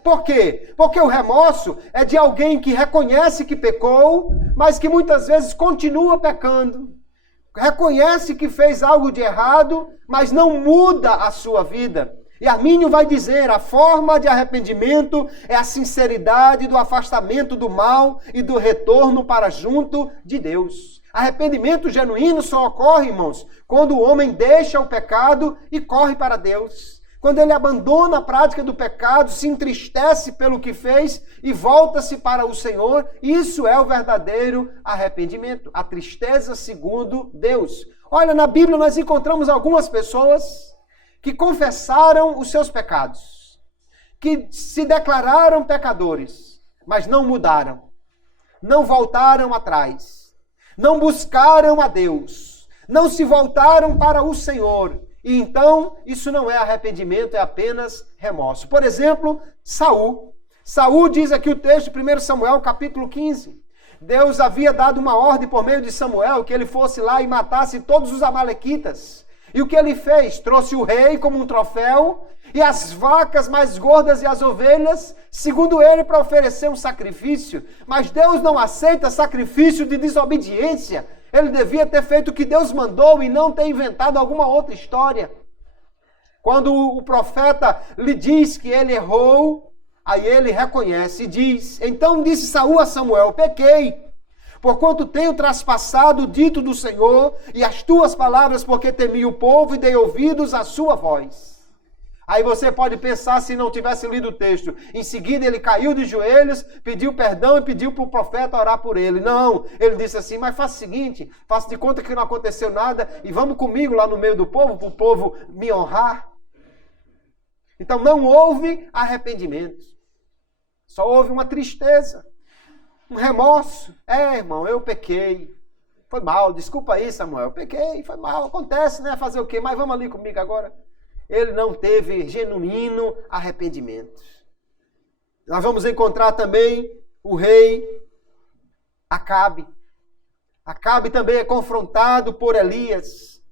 Por quê? Porque o remorso é de alguém que reconhece que pecou, mas que muitas vezes continua pecando. Reconhece que fez algo de errado, mas não muda a sua vida. E Armínio vai dizer, a forma de arrependimento é a sinceridade do afastamento do mal e do retorno para junto de Deus. Arrependimento genuíno só ocorre, irmãos, quando o homem deixa o pecado e corre para Deus. Quando ele abandona a prática do pecado, se entristece pelo que fez e volta-se para o Senhor, isso é o verdadeiro arrependimento, a tristeza segundo Deus. Olha, na Bíblia nós encontramos algumas pessoas que confessaram os seus pecados, que se declararam pecadores, mas não mudaram, não voltaram atrás, não buscaram a Deus, não se voltaram para o Senhor. E então, isso não é arrependimento, é apenas remorso. Por exemplo, Saul. Saul diz aqui o texto, 1 Samuel, capítulo 15. Deus havia dado uma ordem por meio de Samuel, que ele fosse lá e matasse todos os amalequitas. E o que ele fez? Trouxe o rei como um troféu, e as vacas mais gordas e as ovelhas, segundo ele, para oferecer um sacrifício. Mas Deus não aceita sacrifício de desobediência. Ele devia ter feito o que Deus mandou e não ter inventado alguma outra história. Quando o profeta lhe diz que ele errou, aí ele reconhece e diz: então disse Saul a Samuel, pequei, porquanto tenho traspassado o dito do Senhor e as tuas palavras, porque temi o povo e dei ouvidos à sua voz. Aí você pode pensar, se não tivesse lido o texto, em seguida ele caiu de joelhos, pediu perdão e pediu para o profeta orar por ele. Não, ele disse assim, mas faça o seguinte, faça de conta que não aconteceu nada e vamos comigo lá no meio do povo, para o povo me honrar. Então não houve arrependimento, só houve uma tristeza, um remorso. Irmão, eu pequei, foi mal, desculpa aí Samuel, eu pequei, foi mal, acontece, né, fazer o quê? Mas vamos ali comigo agora. Ele não teve genuíno arrependimento. Nós vamos encontrar também o rei Acabe. Acabe também é confrontado por Elias.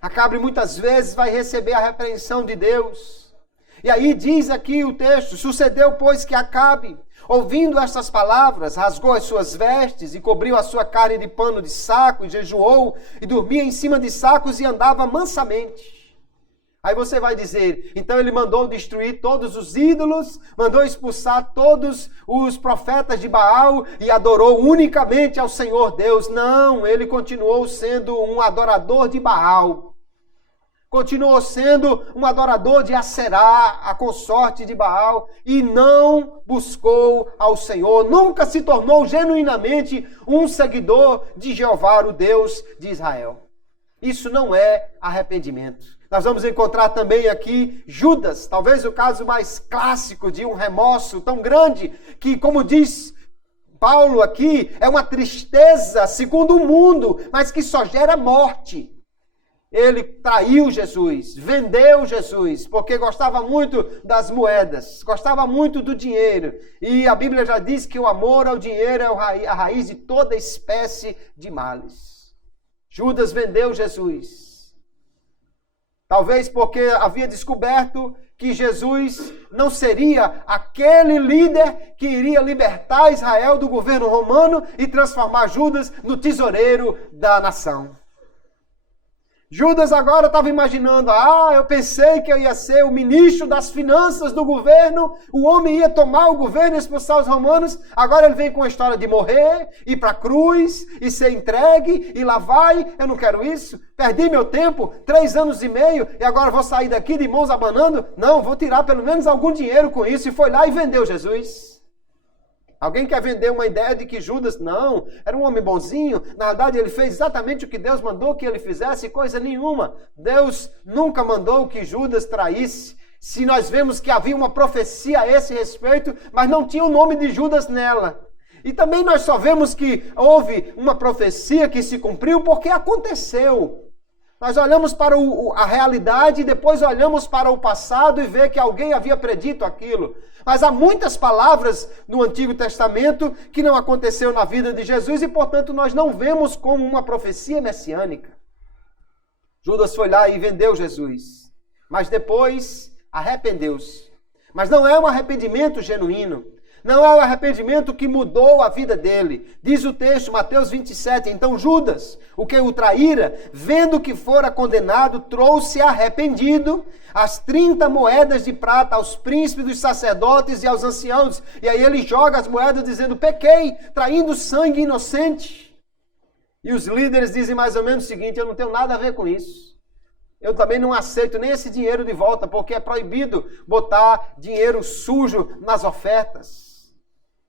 Acabe muitas vezes vai receber a repreensão de Deus. E aí diz aqui o texto, sucedeu, pois, que Acabe, ouvindo estas palavras, rasgou as suas vestes e cobriu a sua carne de pano de saco e jejuou e dormia em cima de sacos e andava mansamente. Aí você vai dizer, então ele mandou destruir todos os ídolos, mandou expulsar todos os profetas de Baal e adorou unicamente ao Senhor Deus. Não, ele continuou sendo um adorador de Baal. Continuou sendo um adorador de Aserá, a consorte de Baal, e não buscou ao Senhor. Nunca se tornou genuinamente um seguidor de Jeová, o Deus de Israel. Isso não é arrependimento. Nós vamos encontrar também aqui Judas, talvez o caso mais clássico de um remorso tão grande que, como diz Paulo aqui, é uma tristeza segundo o mundo, mas que só gera morte. Ele traiu Jesus, vendeu Jesus, porque gostava muito das moedas, gostava muito do dinheiro. E a Bíblia já diz que o amor ao dinheiro é a raiz de toda espécie de males. Judas vendeu Jesus. Talvez porque havia descoberto que Jesus não seria aquele líder que iria libertar Israel do governo romano e transformar Judas no tesoureiro da nação. Judas agora estava imaginando, eu pensei que eu ia ser o ministro das finanças do governo, o homem ia tomar o governo e expulsar os romanos, agora ele vem com a história de morrer, ir para a cruz, e ser entregue, e lá vai, eu não quero isso, perdi meu tempo, 3 anos e meio, e agora vou sair daqui de mãos abanando? Não, vou tirar pelo menos algum dinheiro com isso, e foi lá e vendeu Jesus. Alguém quer vender uma ideia de que Judas, não, era um homem bonzinho, na verdade ele fez exatamente o que Deus mandou que ele fizesse, coisa nenhuma. Deus nunca mandou que Judas traísse. Se nós vemos que havia uma profecia a esse respeito, mas não tinha o nome de Judas nela. E também nós só vemos que houve uma profecia que se cumpriu porque aconteceu. Nós olhamos para a realidade e depois olhamos para o passado e vê que alguém havia predito aquilo. Mas há muitas palavras no Antigo Testamento que não aconteceu na vida de Jesus e, portanto, nós não vemos como uma profecia messiânica. Judas foi lá e vendeu Jesus, mas depois arrependeu-se. Mas não é um arrependimento genuíno. Não é o arrependimento que mudou a vida dele. Diz o texto, Mateus 27, então Judas, o que o traíra, vendo que fora condenado, trouxe arrependido as 30 moedas de prata aos príncipes dos sacerdotes e aos anciãos. E aí ele joga as moedas dizendo, pequei, traindo sangue inocente. E os líderes dizem mais ou menos o seguinte, eu não tenho nada a ver com isso. Eu também não aceito nem esse dinheiro de volta, porque é proibido botar dinheiro sujo nas ofertas.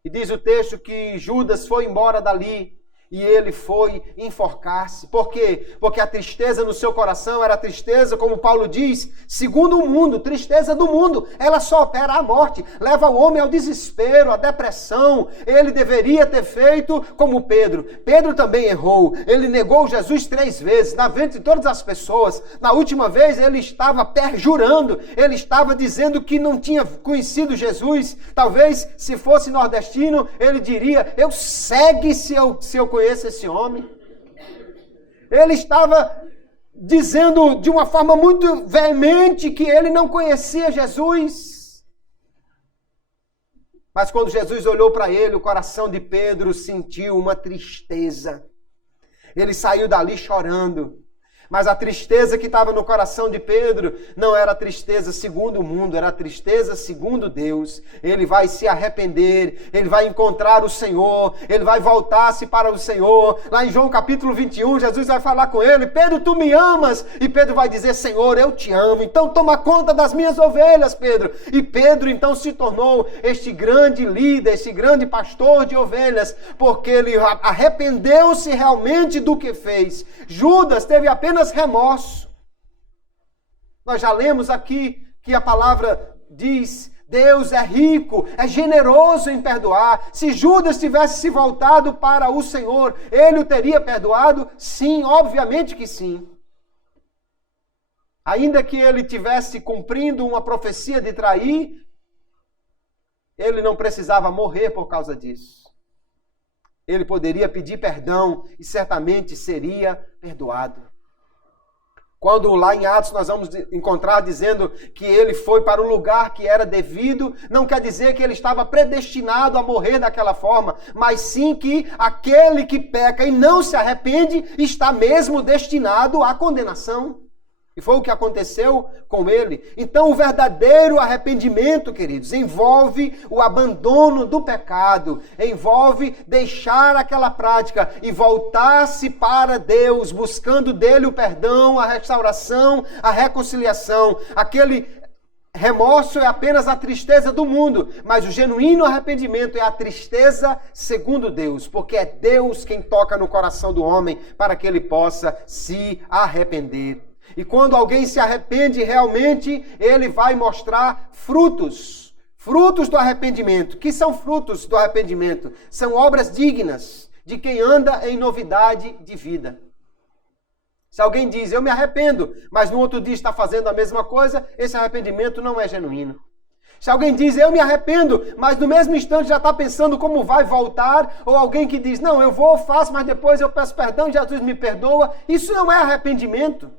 E diz o texto que Judas foi embora dali e ele foi enforcar-se. Por quê? Porque a tristeza no seu coração era tristeza, como Paulo diz, segundo o mundo, tristeza do mundo. Ela só opera a morte, leva o homem ao desespero, à depressão. Ele deveria ter feito como Pedro. Pedro também errou. Ele negou Jesus 3 vezes, na frente de todas as pessoas. Na última vez ele estava perjurando, ele estava dizendo que não tinha conhecido Jesus. Talvez, se fosse nordestino, ele diria, eu segue se eu conheço esse homem. Ele estava dizendo de uma forma muito veemente que ele não conhecia Jesus. Mas quando Jesus olhou para ele, o coração de Pedro sentiu uma tristeza. Ele saiu dali chorando. Mas a tristeza que estava no coração de Pedro não era tristeza segundo o mundo, era tristeza segundo Deus. Ele vai se arrepender, ele vai encontrar o Senhor, ele vai voltar-se para o Senhor. Lá em João capítulo 21, Jesus vai falar com ele, Pedro, tu me amas? E Pedro vai dizer, Senhor, eu te amo, então toma conta das minhas ovelhas, Pedro. E Pedro então se tornou este grande líder, este grande pastor de ovelhas, porque ele arrependeu-se realmente do que fez. Judas teve apenas remorso. Nós já lemos aqui que a palavra diz, Deus é rico, é generoso em perdoar. Se Judas tivesse se voltado para o Senhor, ele o teria perdoado? Sim, obviamente que sim. Ainda que ele tivesse cumprindo uma profecia de trair, ele não precisava morrer por causa disso. Ele poderia pedir perdão e certamente seria perdoado. Quando lá em Atos nós vamos encontrar dizendo que ele foi para o lugar que era devido, não quer dizer que ele estava predestinado a morrer daquela forma, mas sim que aquele que peca e não se arrepende está mesmo destinado à condenação. E foi o que aconteceu com ele. Então o verdadeiro arrependimento, queridos, envolve o abandono do pecado, envolve deixar aquela prática e voltar-se para Deus, buscando dele o perdão, a restauração, a reconciliação. Aquele remorso é apenas a tristeza do mundo, mas o genuíno arrependimento é a tristeza segundo Deus, porque é Deus quem toca no coração do homem para que ele possa se arrepender. E quando alguém se arrepende realmente, ele vai mostrar frutos do arrependimento. Que são frutos do arrependimento? São obras dignas de quem anda em novidade de vida. Se alguém diz, eu me arrependo, mas no outro dia está fazendo a mesma coisa, esse arrependimento não é genuíno. Se alguém diz, eu me arrependo, mas no mesmo instante já está pensando como vai voltar, ou alguém que diz, não, eu vou, faço, mas depois eu peço perdão, Jesus me perdoa, isso não é arrependimento.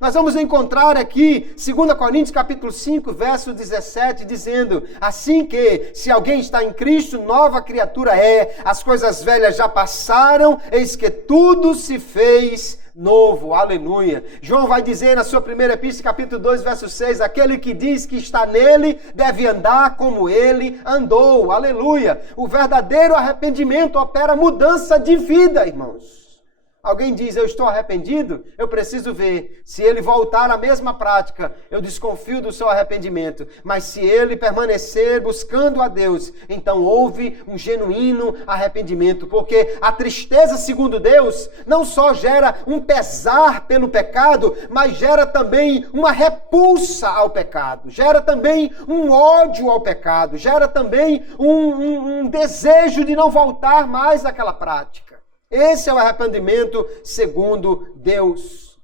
Nós vamos encontrar aqui, 2 Coríntios capítulo 5, verso 17, dizendo, assim que, se alguém está em Cristo, nova criatura é, as coisas velhas já passaram, eis que tudo se fez novo, aleluia. João vai dizer na sua primeira epístola, capítulo 2, verso 6, aquele que diz que está nele, deve andar como ele andou, aleluia. O verdadeiro arrependimento opera mudança de vida, irmãos. Alguém diz, eu estou arrependido, eu preciso ver. Se ele voltar à mesma prática, eu desconfio do seu arrependimento. Mas se ele permanecer buscando a Deus, então houve um genuíno arrependimento. Porque a tristeza, segundo Deus, não só gera um pesar pelo pecado, mas gera também uma repulsa ao pecado. Gera também um ódio ao pecado. Gera também um desejo de não voltar mais àquela prática. Esse é o arrependimento segundo Deus.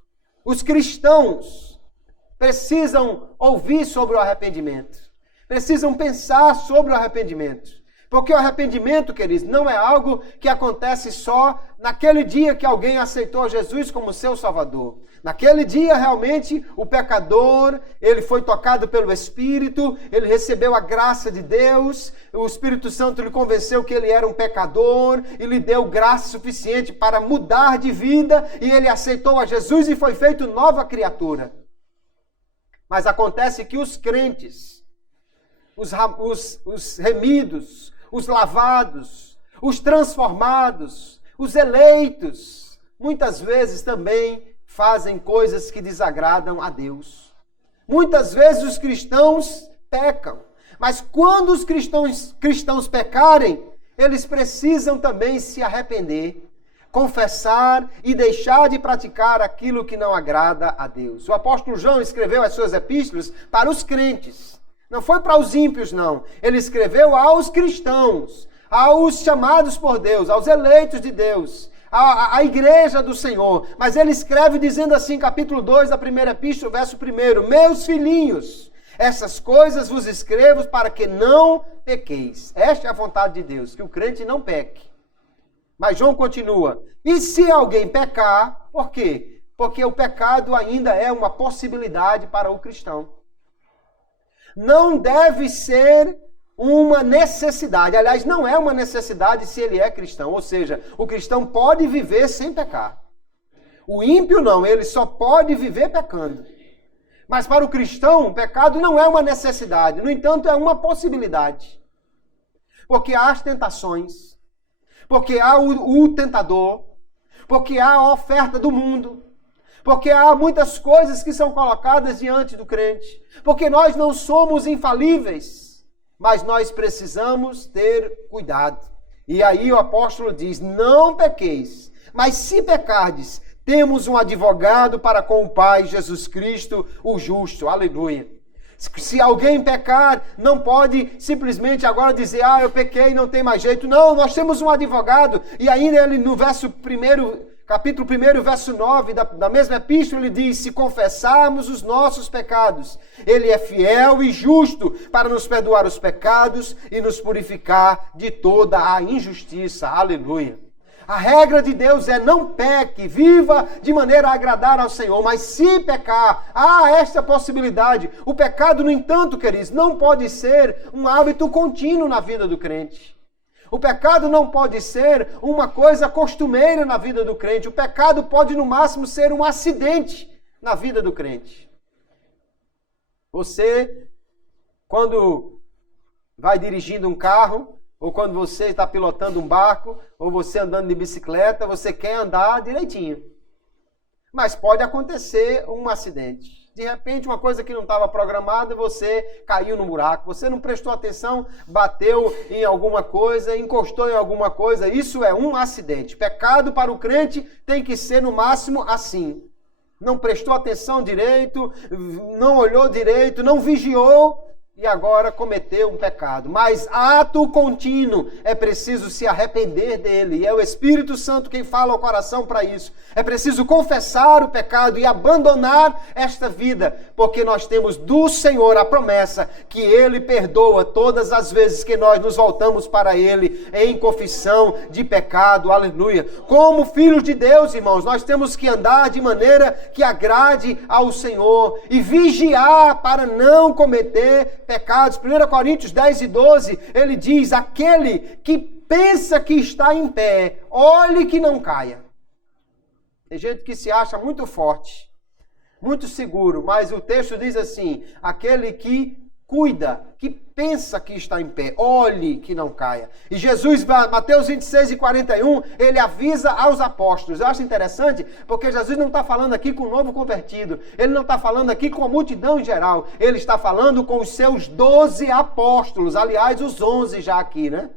Os cristãos precisam ouvir sobre o arrependimento. Precisam pensar sobre o arrependimento. Porque o arrependimento, queridos, não é algo que acontece só naquele dia que alguém aceitou Jesus como seu Salvador. Naquele dia, realmente, o pecador, ele foi tocado pelo Espírito, ele recebeu a graça de Deus, o Espírito Santo lhe convenceu que ele era um pecador e lhe deu graça suficiente para mudar de vida e ele aceitou a Jesus e foi feito nova criatura. Mas acontece que os crentes, os remidos, os lavados, os transformados, os eleitos, muitas vezes também fazem coisas que desagradam a Deus. Muitas vezes os cristãos pecam, mas quando os cristãos pecarem, eles precisam também se arrepender, confessar e deixar de praticar aquilo que não agrada a Deus. O apóstolo João escreveu as suas epístolas para os crentes. Não foi para os ímpios, não. Ele escreveu aos cristãos, aos chamados por Deus, aos eleitos de Deus, a igreja do Senhor. Mas ele escreve dizendo assim, capítulo 2 da primeira epístola, verso 1: Meus filhinhos, essas coisas vos escrevo para que não pequeis. Esta é a vontade de Deus, que o crente não peque. Mas João continua: e se alguém pecar, por quê? Porque o pecado ainda é uma possibilidade para o cristão. Não deve ser uma necessidade. Aliás, não é uma necessidade se ele é cristão. Ou seja, o cristão pode viver sem pecar. O ímpio não, ele só pode viver pecando. Mas para o cristão, o pecado não é uma necessidade. No entanto, é uma possibilidade. Porque há as tentações. Porque há o tentador. Porque há a oferta do mundo. Porque há muitas coisas que são colocadas diante do crente. Porque nós não somos infalíveis. Mas nós precisamos ter cuidado. E aí o apóstolo diz: não pequeis, mas se pecardes, temos um advogado para com o Pai, Jesus Cristo, o justo. Aleluia. Se alguém pecar, não pode simplesmente agora dizer: eu pequei, não tem mais jeito. Não, nós temos um advogado. E ainda ele no verso 1, capítulo 1, verso 9 da mesma epístola, ele diz: se confessarmos os nossos pecados, ele é fiel e justo para nos perdoar os pecados e nos purificar de toda a injustiça. Aleluia. A regra de Deus é: não peque, viva de maneira a agradar ao Senhor. Mas se pecar, há esta possibilidade. O pecado, no entanto, queridos, não pode ser um hábito contínuo na vida do crente. O pecado não pode ser uma coisa costumeira na vida do crente. O pecado pode, no máximo, ser um acidente na vida do crente. Você, quando vai dirigindo um carro, ou quando você está pilotando um barco, ou você andando de bicicleta, você quer andar direitinho. Mas pode acontecer um acidente. De repente, uma coisa que não estava programada, você caiu no buraco, você não prestou atenção, bateu em alguma coisa, encostou em alguma coisa. Isso é um acidente. Pecado para o crente tem que ser, no máximo, assim. Não prestou atenção direito, não olhou direito, não vigiou e agora cometeu um pecado. Mas ato contínuo, é preciso se arrepender dele. E é o Espírito Santo quem fala ao coração para isso. É preciso confessar o pecado e abandonar esta vida, porque nós temos do Senhor a promessa que Ele perdoa todas as vezes que nós nos voltamos para Ele em confissão de pecado. Aleluia. Como filhos de Deus, irmãos, nós temos que andar de maneira que agrade ao Senhor e vigiar para não cometer pecados. 1 Coríntios 10 e 12, ele diz: aquele que pensa que está em pé, olhe que não caia. Tem gente que se acha muito forte, muito seguro, mas o texto diz assim: aquele que cuida, que pensa que está em pé, olhe que não caia. E Jesus, Mateus 26 e 41, ele avisa aos apóstolos. Eu acho interessante, porque Jesus não está falando aqui com o novo convertido, ele não está falando aqui com a multidão em geral, ele está falando com os seus 12 apóstolos, aliás, os 11 já aqui, né?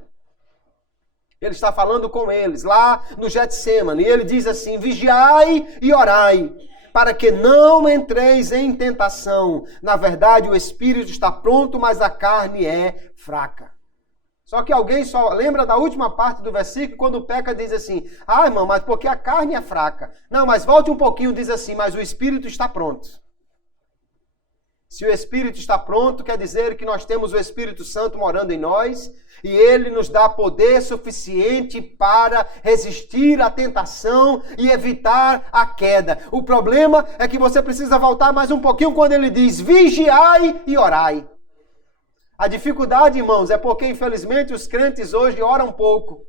Ele está falando com eles, lá no Getsêmani, e ele diz assim, vigiai e orai, para que não entreis em tentação. Na verdade, o espírito está pronto, mas a carne é fraca. Só que alguém só lembra da última parte do versículo, quando peca diz assim, irmão, mas porque a carne é fraca. Não, mas volte um pouquinho, diz assim, mas o espírito está pronto. Se o Espírito está pronto, quer dizer que nós temos o Espírito Santo morando em nós e ele nos dá poder suficiente para resistir à tentação e evitar a queda. O problema é que você precisa voltar mais um pouquinho quando ele diz vigiai e orai. A dificuldade, irmãos, é porque infelizmente os crentes hoje oram pouco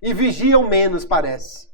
e vigiam menos, parece.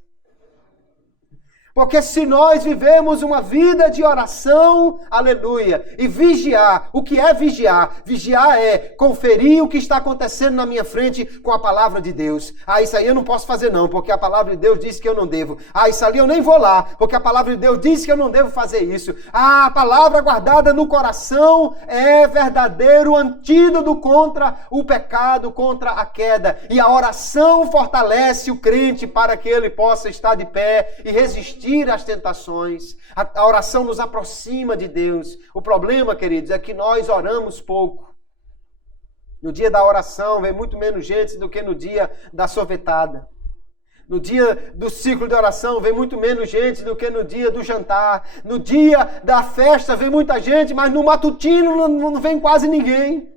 Porque se nós vivemos uma vida de oração, aleluia, e vigiar, o que é vigiar? Vigiar é conferir o que está acontecendo na minha frente com a palavra de Deus. Isso aí eu não posso fazer não, porque a palavra de Deus diz que eu não devo. Isso ali eu nem vou lá, porque a palavra de Deus diz que eu não devo fazer isso. A palavra guardada no coração é verdadeiro antídoto contra o pecado, contra a queda. E a oração fortalece o crente para que ele possa estar de pé e resistir às tentações. A oração nos aproxima de Deus. O problema, queridos, é que nós oramos pouco. No dia da oração vem muito menos gente do que no dia da sorvetada. No dia do ciclo de oração vem muito menos gente do que no dia do jantar. No dia da festa vem muita gente, mas no matutino não vem quase ninguém.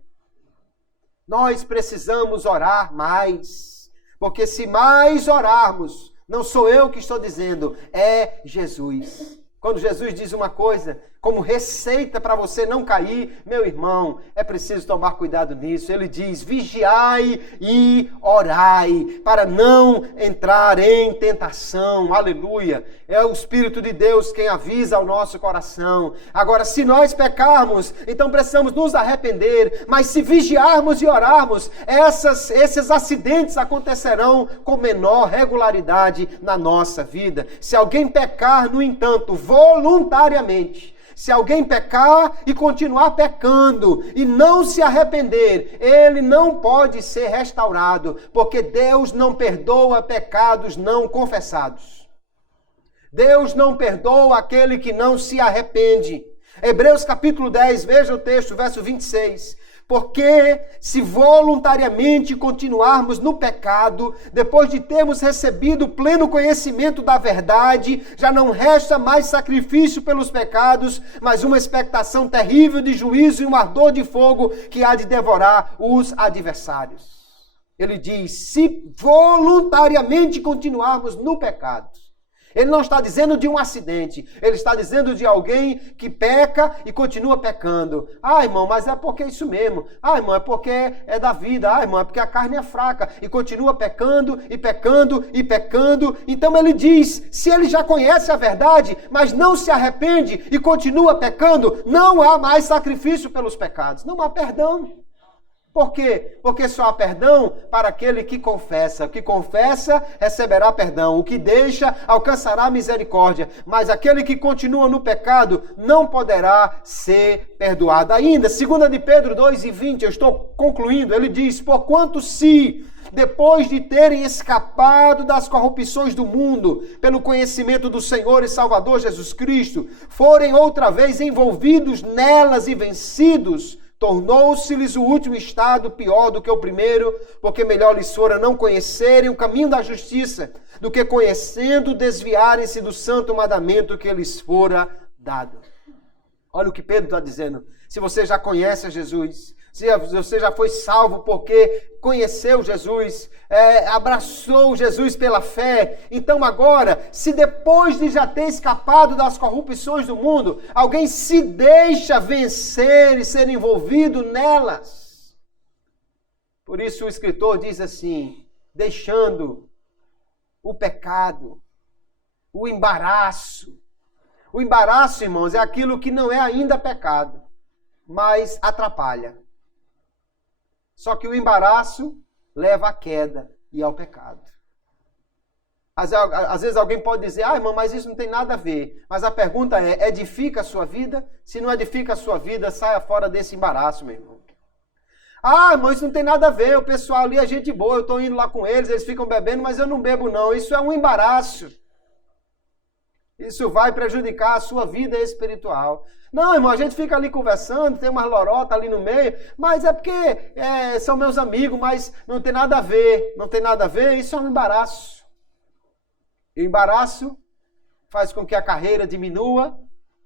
Nós precisamos orar mais. Porque se mais orarmos, não sou eu que estou dizendo, é Jesus. Quando Jesus diz uma coisa, como receita para você não cair, meu irmão, é preciso tomar cuidado nisso. Ele diz, vigiai e orai, para não entrar em tentação. Aleluia. É o Espírito de Deus quem avisa ao nosso coração. Agora, se nós pecarmos, então precisamos nos arrepender. Mas se vigiarmos e orarmos, esses acidentes acontecerão com menor regularidade na nossa vida. Se alguém pecar, no entanto, voluntariamente, se alguém pecar e continuar pecando e não se arrepender, ele não pode ser restaurado, porque Deus não perdoa pecados não confessados. Deus não perdoa aquele que não se arrepende. Hebreus capítulo 10, veja o texto, verso 26. Porque se voluntariamente continuarmos no pecado, depois de termos recebido pleno conhecimento da verdade, já não resta mais sacrifício pelos pecados, mas uma expectação terrível de juízo e um ardor de fogo que há de devorar os adversários. Ele diz, se voluntariamente continuarmos no pecado. Ele não está dizendo de um acidente, ele está dizendo de alguém que peca e continua pecando. Irmão, mas é porque é isso mesmo. Irmão, é porque é da vida. Irmão, é porque a carne é fraca e continua pecando e pecando e pecando. Então ele diz, se ele já conhece a verdade, mas não se arrepende e continua pecando, não há mais sacrifício pelos pecados, não há perdão. Por quê? Porque só há perdão para aquele que confessa. O que confessa, receberá perdão. O que deixa, alcançará misericórdia. Mas aquele que continua no pecado, não poderá ser perdoado. Ainda, 2 de Pedro 2:20, eu estou concluindo, ele diz, porquanto se, depois de terem escapado das corrupções do mundo, pelo conhecimento do Senhor e Salvador Jesus Cristo, forem outra vez envolvidos nelas e vencidos, tornou-se-lhes o último estado pior do que o primeiro, porque melhor lhes fora não conhecerem o caminho da justiça, do que conhecendo desviarem-se do santo mandamento que lhes fora dado. Olha o que Pedro está dizendo. Se você já conhece a Jesus, se você já foi salvo porque conheceu Jesus, abraçou Jesus pela fé, então agora, se depois de já ter escapado das corrupções do mundo, alguém se deixa vencer e ser envolvido nelas. Por isso o escritor diz assim, deixando o pecado, o embaraço. O embaraço, irmãos, é aquilo que não é ainda pecado, mas atrapalha. Só que o embaraço leva à queda e ao pecado. Às vezes alguém pode dizer, irmão, mas isso não tem nada a ver. Mas a pergunta é, edifica a sua vida? Se não edifica a sua vida, saia fora desse embaraço, meu irmão. Irmão, isso não tem nada a ver. O pessoal ali é gente boa, eu estou indo lá com eles ficam bebendo, mas eu não bebo não. Isso é um embaraço. Isso vai prejudicar a sua vida espiritual. Não, irmão, a gente fica ali conversando, tem umas lorotas ali no meio, mas é porque são meus amigos, mas não tem nada a ver. Não tem nada a ver, isso é um embaraço. E o embaraço faz com que a carreira diminua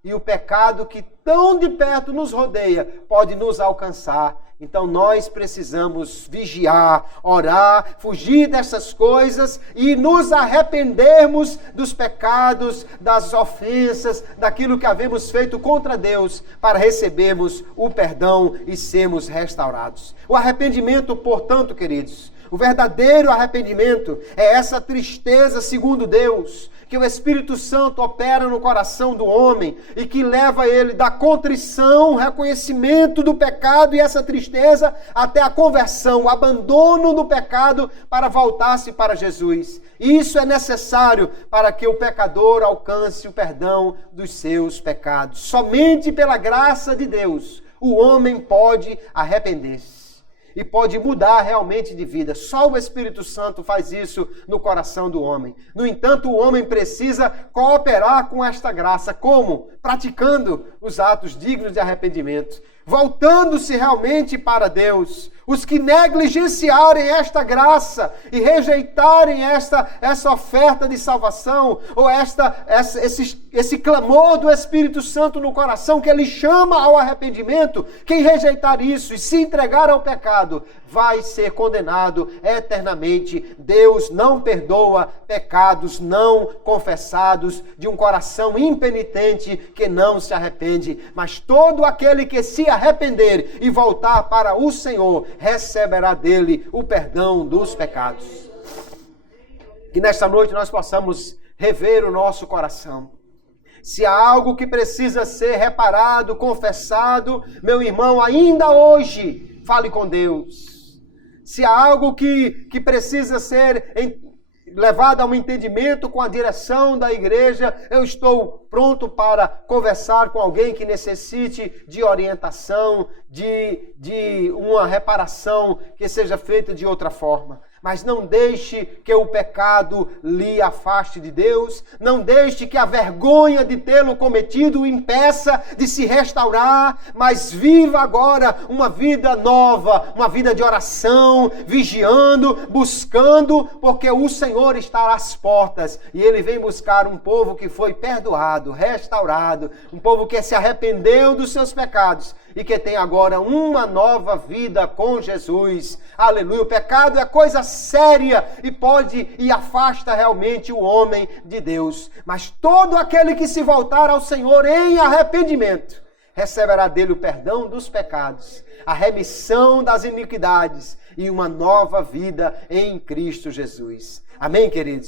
e o pecado que tão de perto nos rodeia pode nos alcançar. Então nós precisamos vigiar, orar, fugir dessas coisas e nos arrependermos dos pecados, das ofensas, daquilo que havemos feito contra Deus para recebermos o perdão e sermos restaurados. O arrependimento, portanto, queridos, o verdadeiro arrependimento é essa tristeza segundo Deus, que o Espírito Santo opera no coração do homem e que leva ele da contrição, reconhecimento do pecado e essa tristeza até a conversão, o abandono do pecado para voltar-se para Jesus. Isso é necessário para que o pecador alcance o perdão dos seus pecados. Somente pela graça de Deus o homem pode arrepender-se e pode mudar realmente de vida. Só o Espírito Santo faz isso no coração do homem. No entanto, o homem precisa cooperar com esta graça. Como? Praticando os atos dignos de arrependimento. Voltando-se realmente para Deus. Os que negligenciarem esta graça e rejeitarem essa oferta de salvação, ou esse clamor do Espírito Santo no coração que ele chama ao arrependimento, quem rejeitar isso e se entregar ao pecado, vai ser condenado eternamente. Deus não perdoa pecados não confessados de um coração impenitente que não se arrepende, mas todo aquele que se arrepender e voltar para o Senhor, receberá dele o perdão dos pecados. Que nesta noite nós possamos rever o nosso coração. Se há algo que precisa ser reparado, confessado, meu irmão, ainda hoje, fale com Deus. Se há algo que precisa ser levado a um entendimento com a direção da igreja, eu estou pronto para conversar com alguém que necessite de orientação, de uma reparação que seja feita de outra forma. Mas não deixe que o pecado lhe afaste de Deus. Não deixe que a vergonha de tê-lo cometido o impeça de se restaurar. Mas viva agora uma vida nova, uma vida de oração, vigiando, buscando, porque o Senhor está às portas. E Ele vem buscar um povo que foi perdoado, restaurado. Um povo que se arrependeu dos seus pecados e que tem agora uma nova vida com Jesus. Aleluia. O pecado é coisa séria e afasta realmente o homem de Deus. Mas todo aquele que se voltar ao Senhor em arrependimento, receberá dele o perdão dos pecados, a remissão das iniquidades e uma nova vida em Cristo Jesus. Amém, queridos?